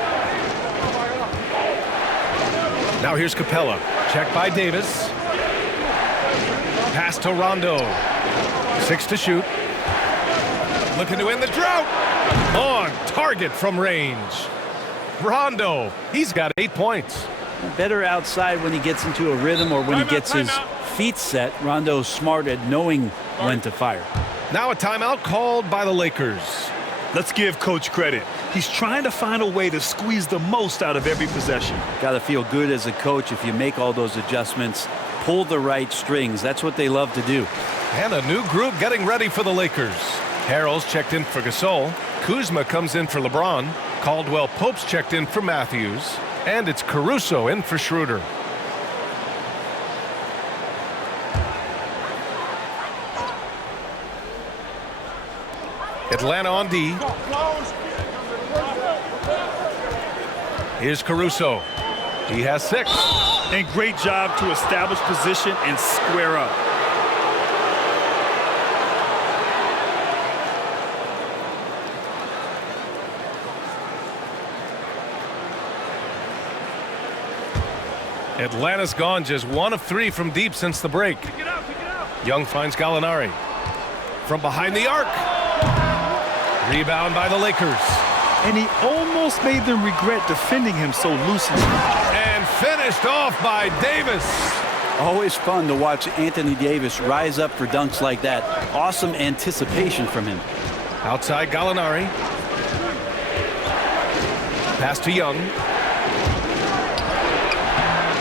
Now here's Capella. Checked by Davis. Pass to Rondo. 6 to shoot. Looking to end the drought. On target from range. Rondo, he's got 8 points. Better outside when he gets into a rhythm or when he gets his feet set. Rondo's smart at knowing when to fire. Now a timeout called by the Lakers. Let's give Coach credit. He's trying to find a way to squeeze the most out of every possession. Got to feel good as a coach if you make all those adjustments, pull the right strings. That's what they love to do. And a new group getting ready for the Lakers. Harrell's checked in for Gasol. Kuzma comes in for LeBron. Caldwell Pope's checked in for Matthews. And it's Caruso in for Schroeder. Atlanta on D. Here's Caruso. He has 6. And great job to establish position and square up. Atlanta's gone just 1 of 3 from deep since the break. Young finds Gallinari. From behind the arc. Rebound by the Lakers. And he almost made them regret defending him so loosely. And finished off by Davis. Always fun to watch Anthony Davis rise up for dunks like that. Awesome anticipation from him. Outside Gallinari. Pass to Young.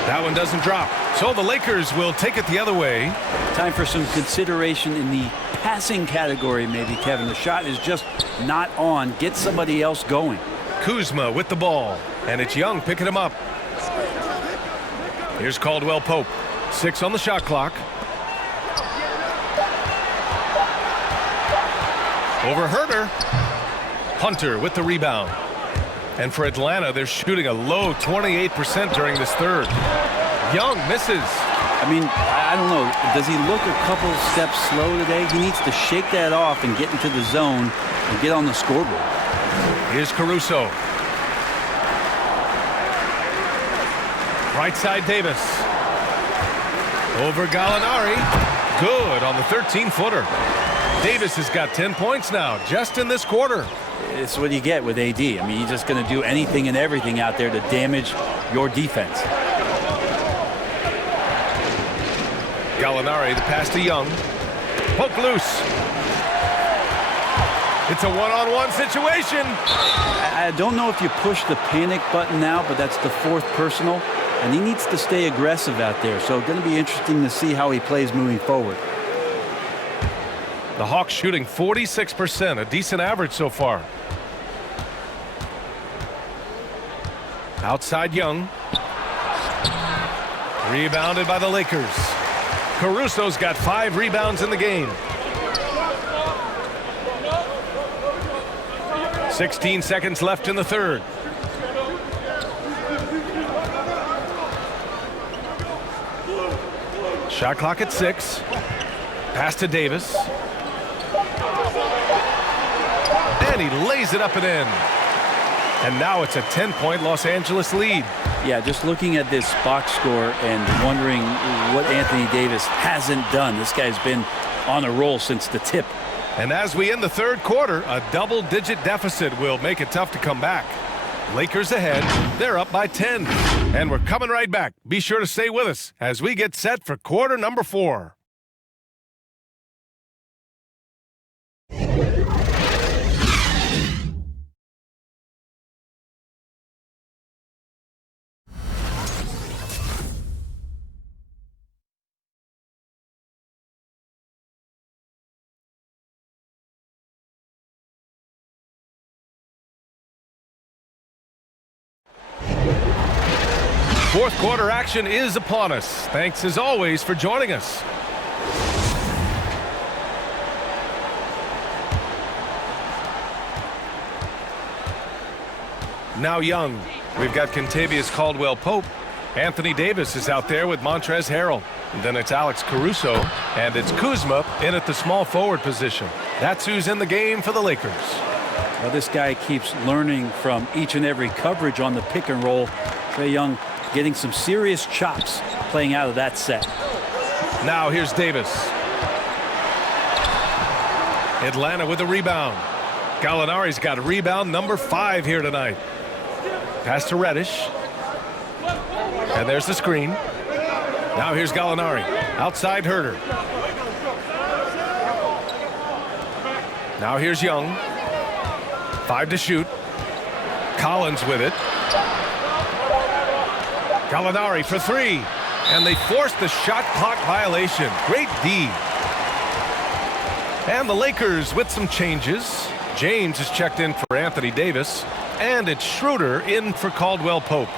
That one doesn't drop. So the Lakers will take it the other way. Time for some consideration in the passing category, maybe, Kevin. The shot is just not on. Get somebody else going. Kuzma with the ball. And it's Young picking him up. Here's Caldwell Pope. 6 on the shot clock. Over Herter. Hunter with the rebound. And for Atlanta, they're shooting a low 28% during this third. Young misses. I mean, I don't know. Does he look a couple steps slow today? He needs to shake that off and get into the zone and get on the scoreboard. Here's Caruso. Right side Davis. Over Gallinari. Good on the 13-footer. Davis has got 10 points now just in this quarter. It's what you get with AD. I mean, he's just going to do anything and everything out there to damage your defense. Gallinari, the pass to Young. Poke loose. It's a one-on-one situation. I don't know if you push the panic button now, but that's the 4th personal, and he needs to stay aggressive out there. So going to be interesting to see how he plays moving forward. The Hawks shooting 46%, a decent average so far. Outside Young. Rebounded by the Lakers. Caruso's got 5 rebounds in the game. 16 seconds left in the third. Shot clock at 6. Pass to Davis. And he lays it up and in. And now it's a 10-point Los Angeles lead. Yeah, just looking at this box score and wondering what Anthony Davis hasn't done. This guy's been on a roll since the tip. And as we end the third quarter, a double-digit deficit will make it tough to come back. Lakers ahead. They're up by 10. And we're coming right back. Be sure to stay with us as we get set for quarter number 4. Fourth quarter action is upon us. Thanks as always for joining us. Now Young. We've got Kentavious Caldwell-Pope. Anthony Davis is out there with Montrezl Harrell. And then it's Alex Caruso. And it's Kuzma in at the small forward position. That's who's in the game for the Lakers. Well, this guy keeps learning from each and every coverage on the pick and roll. Trae Young getting some serious chops playing out of that set. Now here's Davis. Atlanta with a rebound. Gallinari's got rebound number 5 here tonight. Pass to Reddish. And there's the screen. Now here's Gallinari. Outside Herter. Now here's Young. 5 to shoot. Collins with it. Gallinari for 3. And they forced the shot clock violation. Great D. And the Lakers with some changes. James is checked in for Anthony Davis. And it's Schroeder in for Caldwell Pope.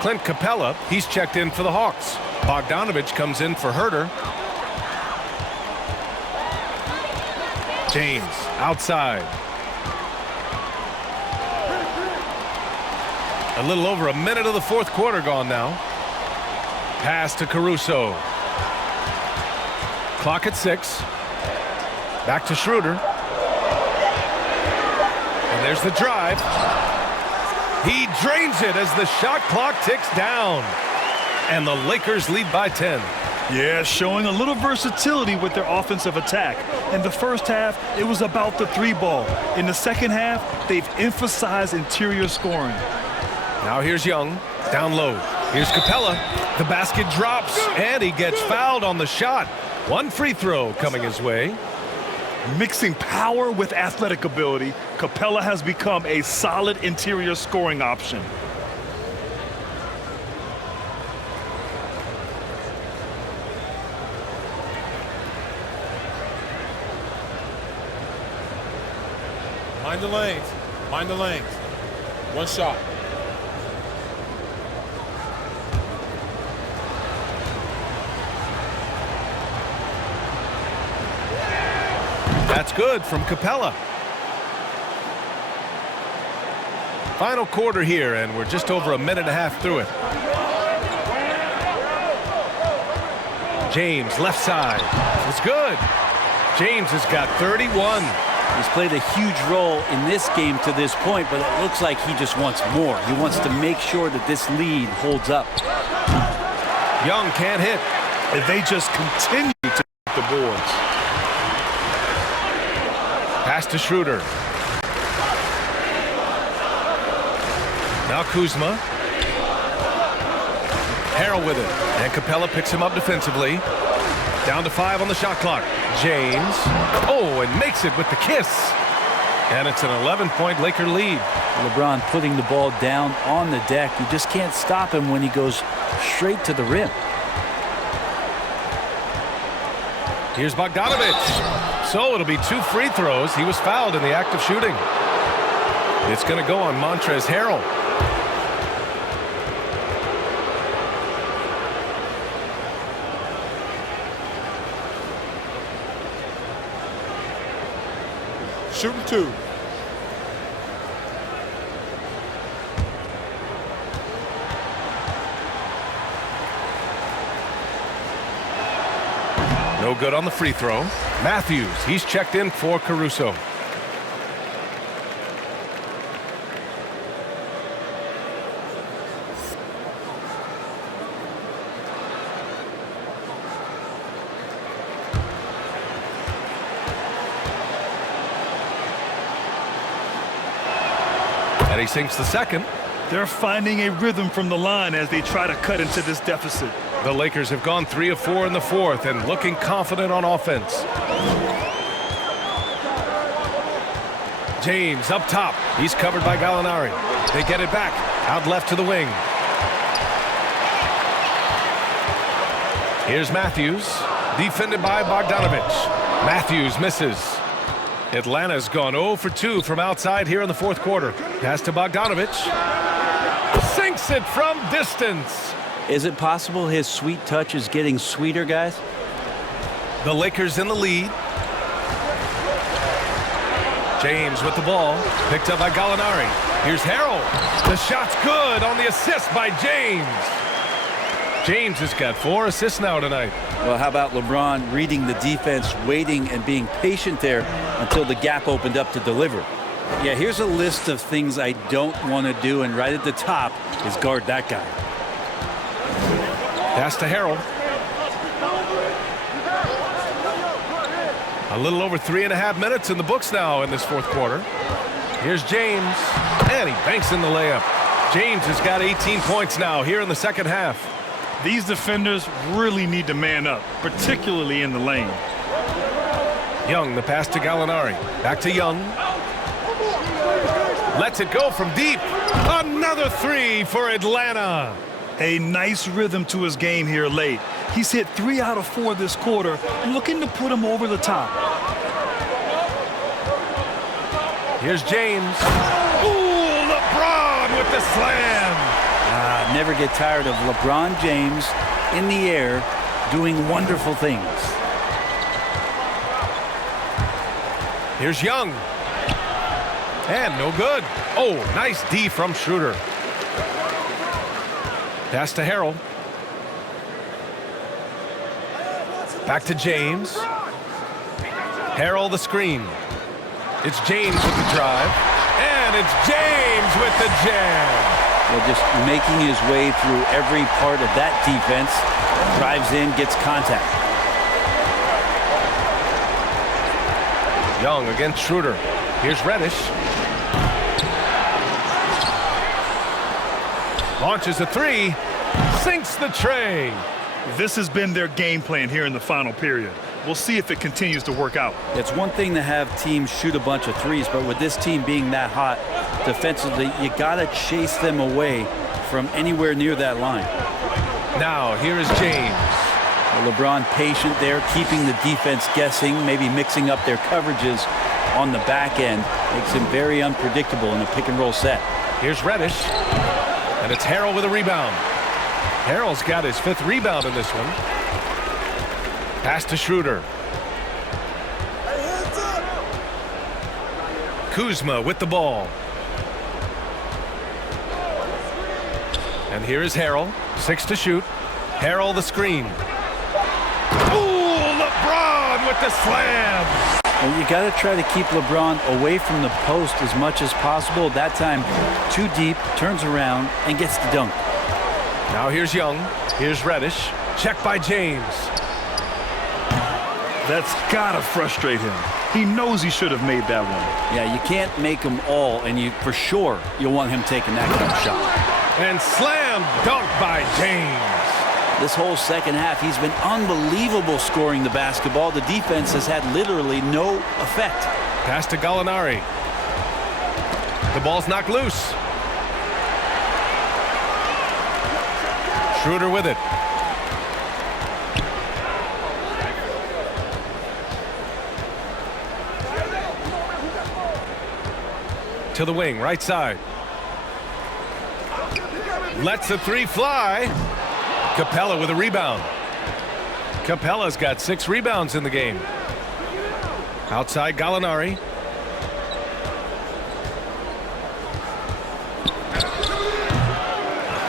Clint Capella, he's checked in for the Hawks. Bogdanovich comes in for Herter. James outside. A little over a minute of the fourth quarter gone now. Pass to Caruso. Clock at 6. Back to Schroeder. And there's the drive. He drains it as the shot clock ticks down. and the Lakers lead by 10. Yeah, showing a little versatility with their offensive attack. In the first half, it was about the three ball. In the second half, they've emphasized interior scoring. Now here's Young, down low. Here's Capella. The basket drops, and he gets fouled on the shot. One free throw coming his way. Mixing power with athletic ability, Capella has become a solid interior scoring option. Mind the lanes. Mind the lanes. One shot. That's good from Capella. Final quarter here, and we're just over a minute and a half through it. James, left side. It's good. James has got 31. He's played a huge role in this game to this point, but it looks like he just wants more. He wants to make sure that this lead holds up. Young can't hit. And they just continue to hit the boards. Pass to Schroeder. Now Kuzma. Harrell with it. And Capella picks him up defensively. Down to 5 on the shot clock. James. Oh, and makes it with the kiss. And it's an 11-point Laker lead. LeBron putting the ball down on the deck. You just can't stop him when he goes straight to the rim. Here's Bogdanovich. So it'll be 2 free throws. He was fouled in the act of shooting. It's going to go on Montrezl Harrell. Shooting 2. No good on the free throw. Matthews, he's checked in for Caruso. And he sinks the second. They're finding a rhythm from the line as they try to cut into this deficit. The Lakers have gone 3 of 4 in the fourth and looking confident on offense. James up top. He's covered by Gallinari. They get it back. Out left to the wing. Here's Matthews. Defended by Bogdanovich. Matthews misses. Atlanta's gone 0 for 2 from outside here in the fourth quarter. Pass to Bogdanovich. Sinks it from distance. Is it possible his sweet touch is getting sweeter, guys? The Lakers in the lead. James with the ball. Picked up by Gallinari. Here's Harrell. The shot's good on the assist by James. James has got 4 assists now tonight. Well, how about LeBron reading the defense, waiting and being patient there until the gap opened up to deliver? Yeah, here's a list of things I don't want to do, and right at the top is guard that guy. Pass to Harrell. A little over 3.5 minutes in the books now in this fourth quarter. Here's James, and he banks in the layup. James has got 18 points now here in the second half. These defenders really need to man up, particularly in the lane. Young, the pass to Gallinari. Back to Young. Lets it go from deep. Another 3 for Atlanta. A nice rhythm to his game here late. He's hit 3 out of 4 this quarter, looking to put him over the top. Here's James. Ooh, LeBron with the slam. Never get tired of LeBron James in the air doing wonderful things. Here's Young. And no good. Oh, nice D from Schroeder. Pass to Harrell. Back to James. Harrell the screen. It's James with the drive. And it's James with the jam. Well, just making his way through every part of that defense. Drives in, gets contact. Young against Schroeder. Here's Reddish. Launches a three. Sinks the tray. This has been their game plan here in the final period. We'll see if it continues to work out. It's one thing to have teams shoot a bunch of threes, but with this team being that hot defensively, you got to chase them away from anywhere near that line. Now, here is James. Well, LeBron patient there, keeping the defense guessing, maybe mixing up their coverages on the back end. Makes him very unpredictable in a pick-and-roll set. Here's Reddish. And it's Harrell with a rebound. Harrell's got his 5th rebound in this one. Pass to Schroeder. Kuzma with the ball. And here is Harrell. 6 to shoot. Harrell the screen. Ooh, LeBron with the slam. Well, you got to try to keep LeBron away from the post as much as possible. That time, too deep, turns around, and gets the dunk. Now here's Young. Here's Reddish. Check by James. That's got to frustrate him. He knows he should have made that one. Yeah, you can't make them all, and for sure you'll want him taking that kind of shot. And slam dunk by James. This whole second half, he's been unbelievable scoring the basketball. The defense has had literally no effect. Pass to Gallinari. The ball's knocked loose. Schroeder with it. To the wing, right side. Lets the three fly. Capella with a rebound. Capella's got 6 rebounds in the game. Outside Gallinari.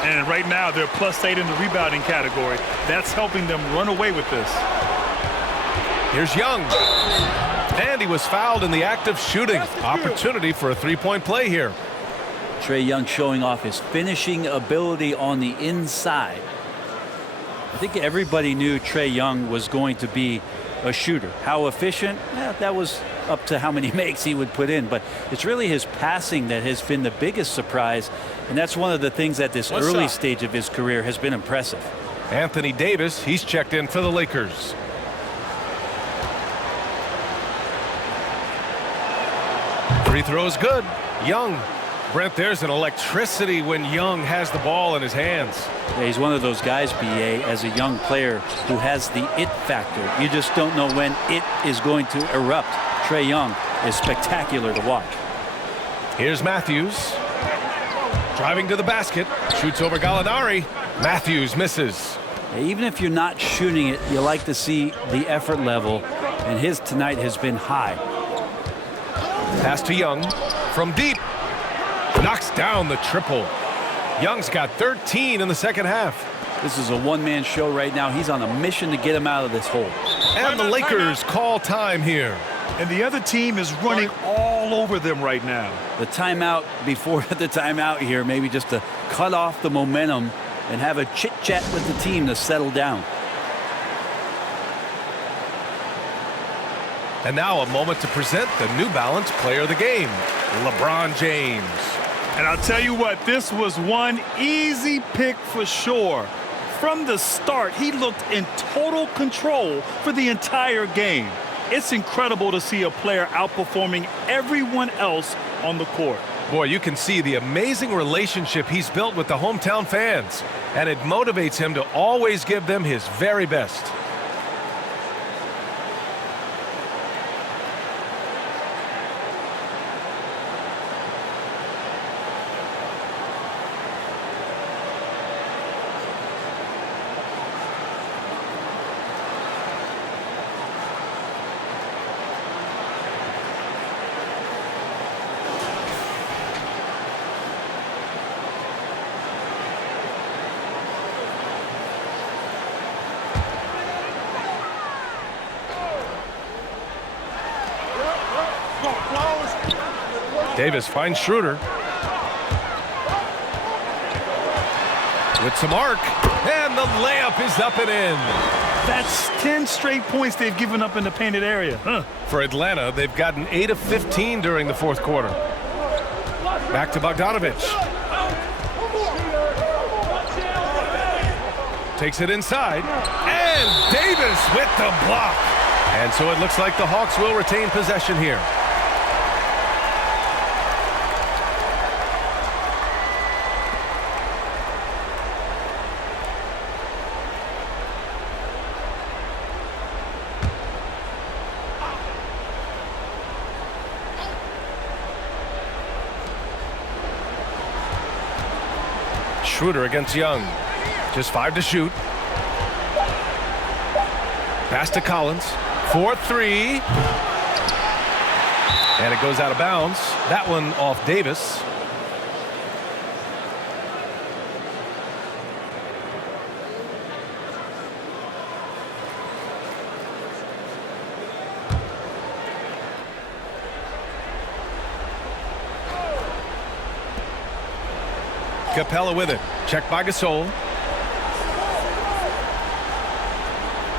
And right now they're +8 in the rebounding category. That's helping them run away with this. Here's Young. And he was fouled in the act of shooting. Opportunity for a 3-point play here. Trae Young showing off his finishing ability on the inside. I think everybody knew Trae Young was going to be a shooter. How efficient? That was up to how many makes he would put in. But it's really his passing that has been the biggest surprise. And that's one of the things at this early stage of his career has been impressive. Anthony Davis, he's checked in for the Lakers. Free throw is good. Young. Brent, there's an electricity when Young has the ball in his hands. Yeah, he's one of those guys, B.A., as a young player who has the it factor. You just don't know when it is going to erupt. Trae Young is spectacular to watch. Here's Matthews. Driving to the basket. Shoots over Gallinari. Matthews misses. Even if you're not shooting it, you like to see the effort level, and his tonight has been high. Pass to Young. From deep. Knocks down the triple. Young's got 13 in the second half. This is a one-man show right now. He's on a mission to get him out of this hole. And the Lakers call time here. And the other team is running all over them right now. The timeout before the timeout here, maybe just to cut off the momentum and have a chit-chat with the team to settle down. And now a moment to present the New Balance Player of the Game, LeBron James. And I'll tell you what, this was one easy pick for sure. From the start, he looked in total control for the entire game. It's incredible to see a player outperforming everyone else on the court. Boy, you can see the amazing relationship he's built with the hometown fans, and it motivates him to always give them his very best. Davis finds Schroeder. with some arc, and the layup is up and in. That's 10 straight points they've given up in the painted area. For Atlanta, they've gotten 8 of 15 during the fourth quarter. Back to Bogdanovich. Takes it inside, and Davis with the block. And so it looks like the Hawks will retain possession here. Schroeder against Young. Just 5 to shoot. Pass to Collins. 4-3. And it goes out of bounds. That one off Davis. Capella with it. Checked by Gasol.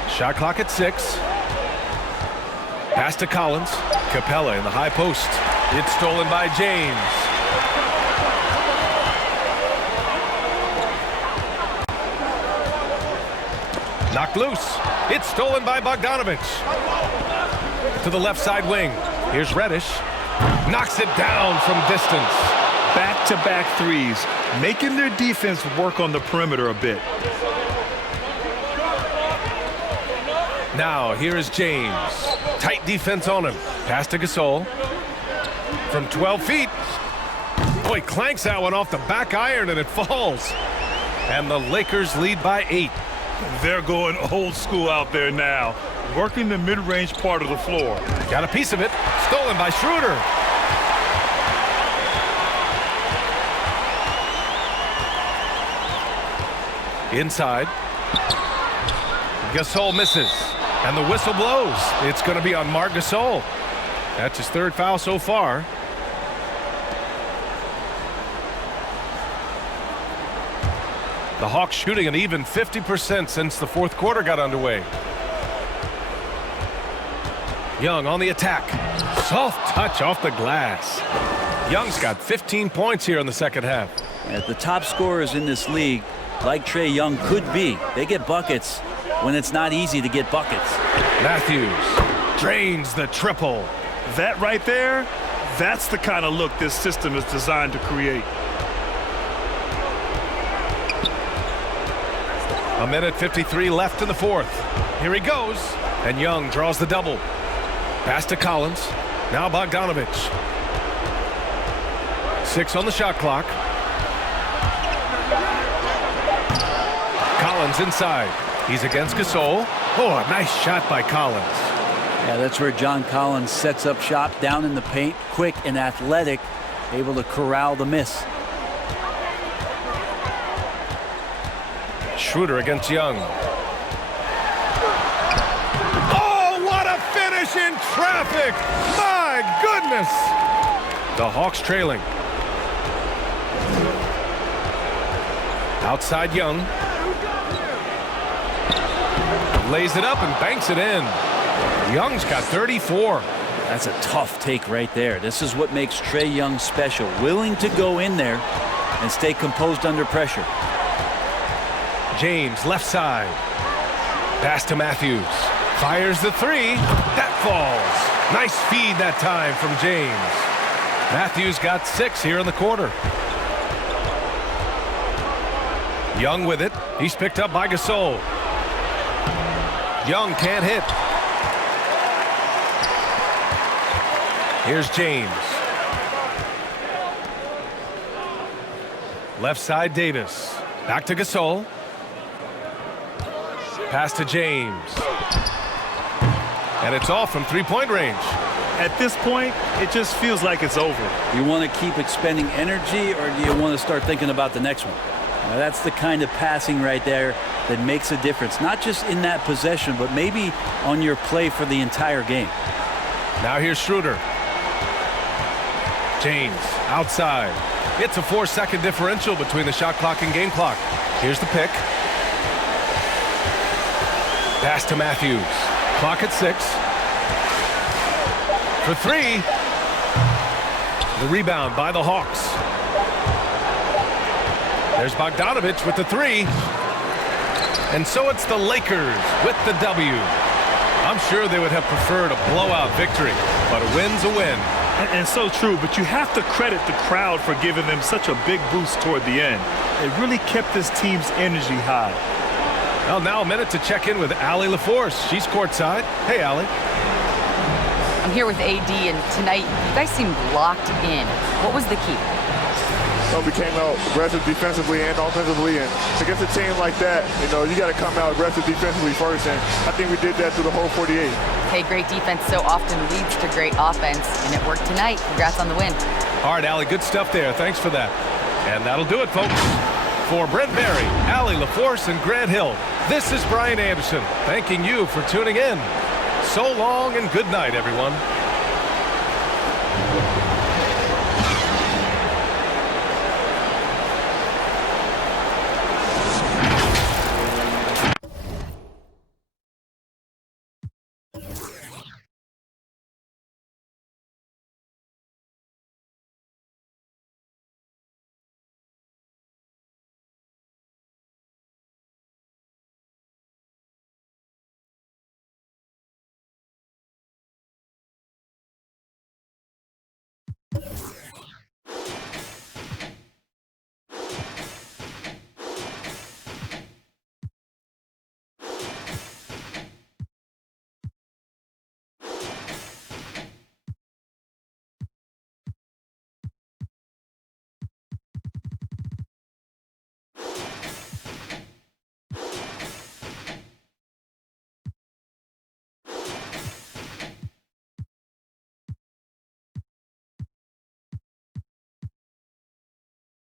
Shot clock at 6. Pass to Collins. Capella in the high post. It's stolen by James. Knocked loose. It's stolen by Bogdanovich. To the left side wing. Here's Reddish. Knocks it down from distance. Back-to-back threes, making their defense work on the perimeter a bit. Now, here is James. Tight defense on him. Pass to Gasol. From 12 feet. Boy, clanks that one off the back iron and it falls. And the Lakers lead by 8. They're going old school out there now, working the mid-range part of the floor. Got a piece of it. Stolen by Schroeder. Inside. Gasol misses. And the whistle blows. It's going to be on Marc Gasol. That's his 3rd foul so far. The Hawks shooting an even 50% since the fourth quarter got underway. Young on the attack. Soft touch off the glass. Young's got 15 points here in the second half. The top scorers in this league, like Trae Young could be, they get buckets when it's not easy to get buckets. Matthews drains the triple. That right there, that's the kind of look this system is designed to create. A minute 53 left in the fourth. Here he goes. And Young draws the double. Pass to Collins. Now Bogdanovich. 6 on the shot clock. Collins inside. He's against Gasol. Oh, a nice shot by Collins. Yeah, that's where John Collins sets up shop down in the paint, quick and athletic, able to corral the miss. Schroeder against Young. Oh, what a finish in traffic! My goodness! The Hawks trailing. Outside Young. Lays it up and banks it in. Young's got 34. That's a tough take right there. This is what makes Trae Young special. Willing to go in there and stay composed under pressure. James left side. Pass to Matthews. Fires the 3. That falls. Nice feed that time from James. Matthews got 6 here in the quarter. Young with it. He's picked up by Gasol. Young can't hit. Here's James. Left side Davis. Back to Gasol. Pass to James. And it's off from 3-point range. At this point, it just feels like it's over. You want to keep expending energy, or do you want to start thinking about the next one? Now, that's the kind of passing right there that makes a difference, not just in that possession, but maybe on your play for the entire game. Now here's Schroeder. James outside. It's a 4-second differential between the shot clock and game clock. Here's the pick. Pass to Matthews. Clock at 6. For 3. The rebound by the Hawks. There's Bogdanovich with the 3. And so it's the Lakers with the W. I'm sure they would have preferred a blowout victory, but a win's a win. And so true, but you have to credit the crowd for giving them such a big boost toward the end. It really kept this team's energy high. Well, now a minute to check in with Allie LaForce. She's courtside. Hey, Allie. I'm here with AD, and tonight you guys seemed locked in. What was the key? So we came out aggressive defensively and offensively, and against a team like that, you got to come out aggressive defensively first, and I think we did that through the whole 48. Hey, great defense so often leads to great offense, and it worked tonight. Congrats on the win. All right, Allie, good stuff there. Thanks for that. And that'll do it, folks. For Brent Barry, Allie LaForce, and Grant Hill, this is Brian Anderson, thanking you for tuning in. So long and good night, everyone. you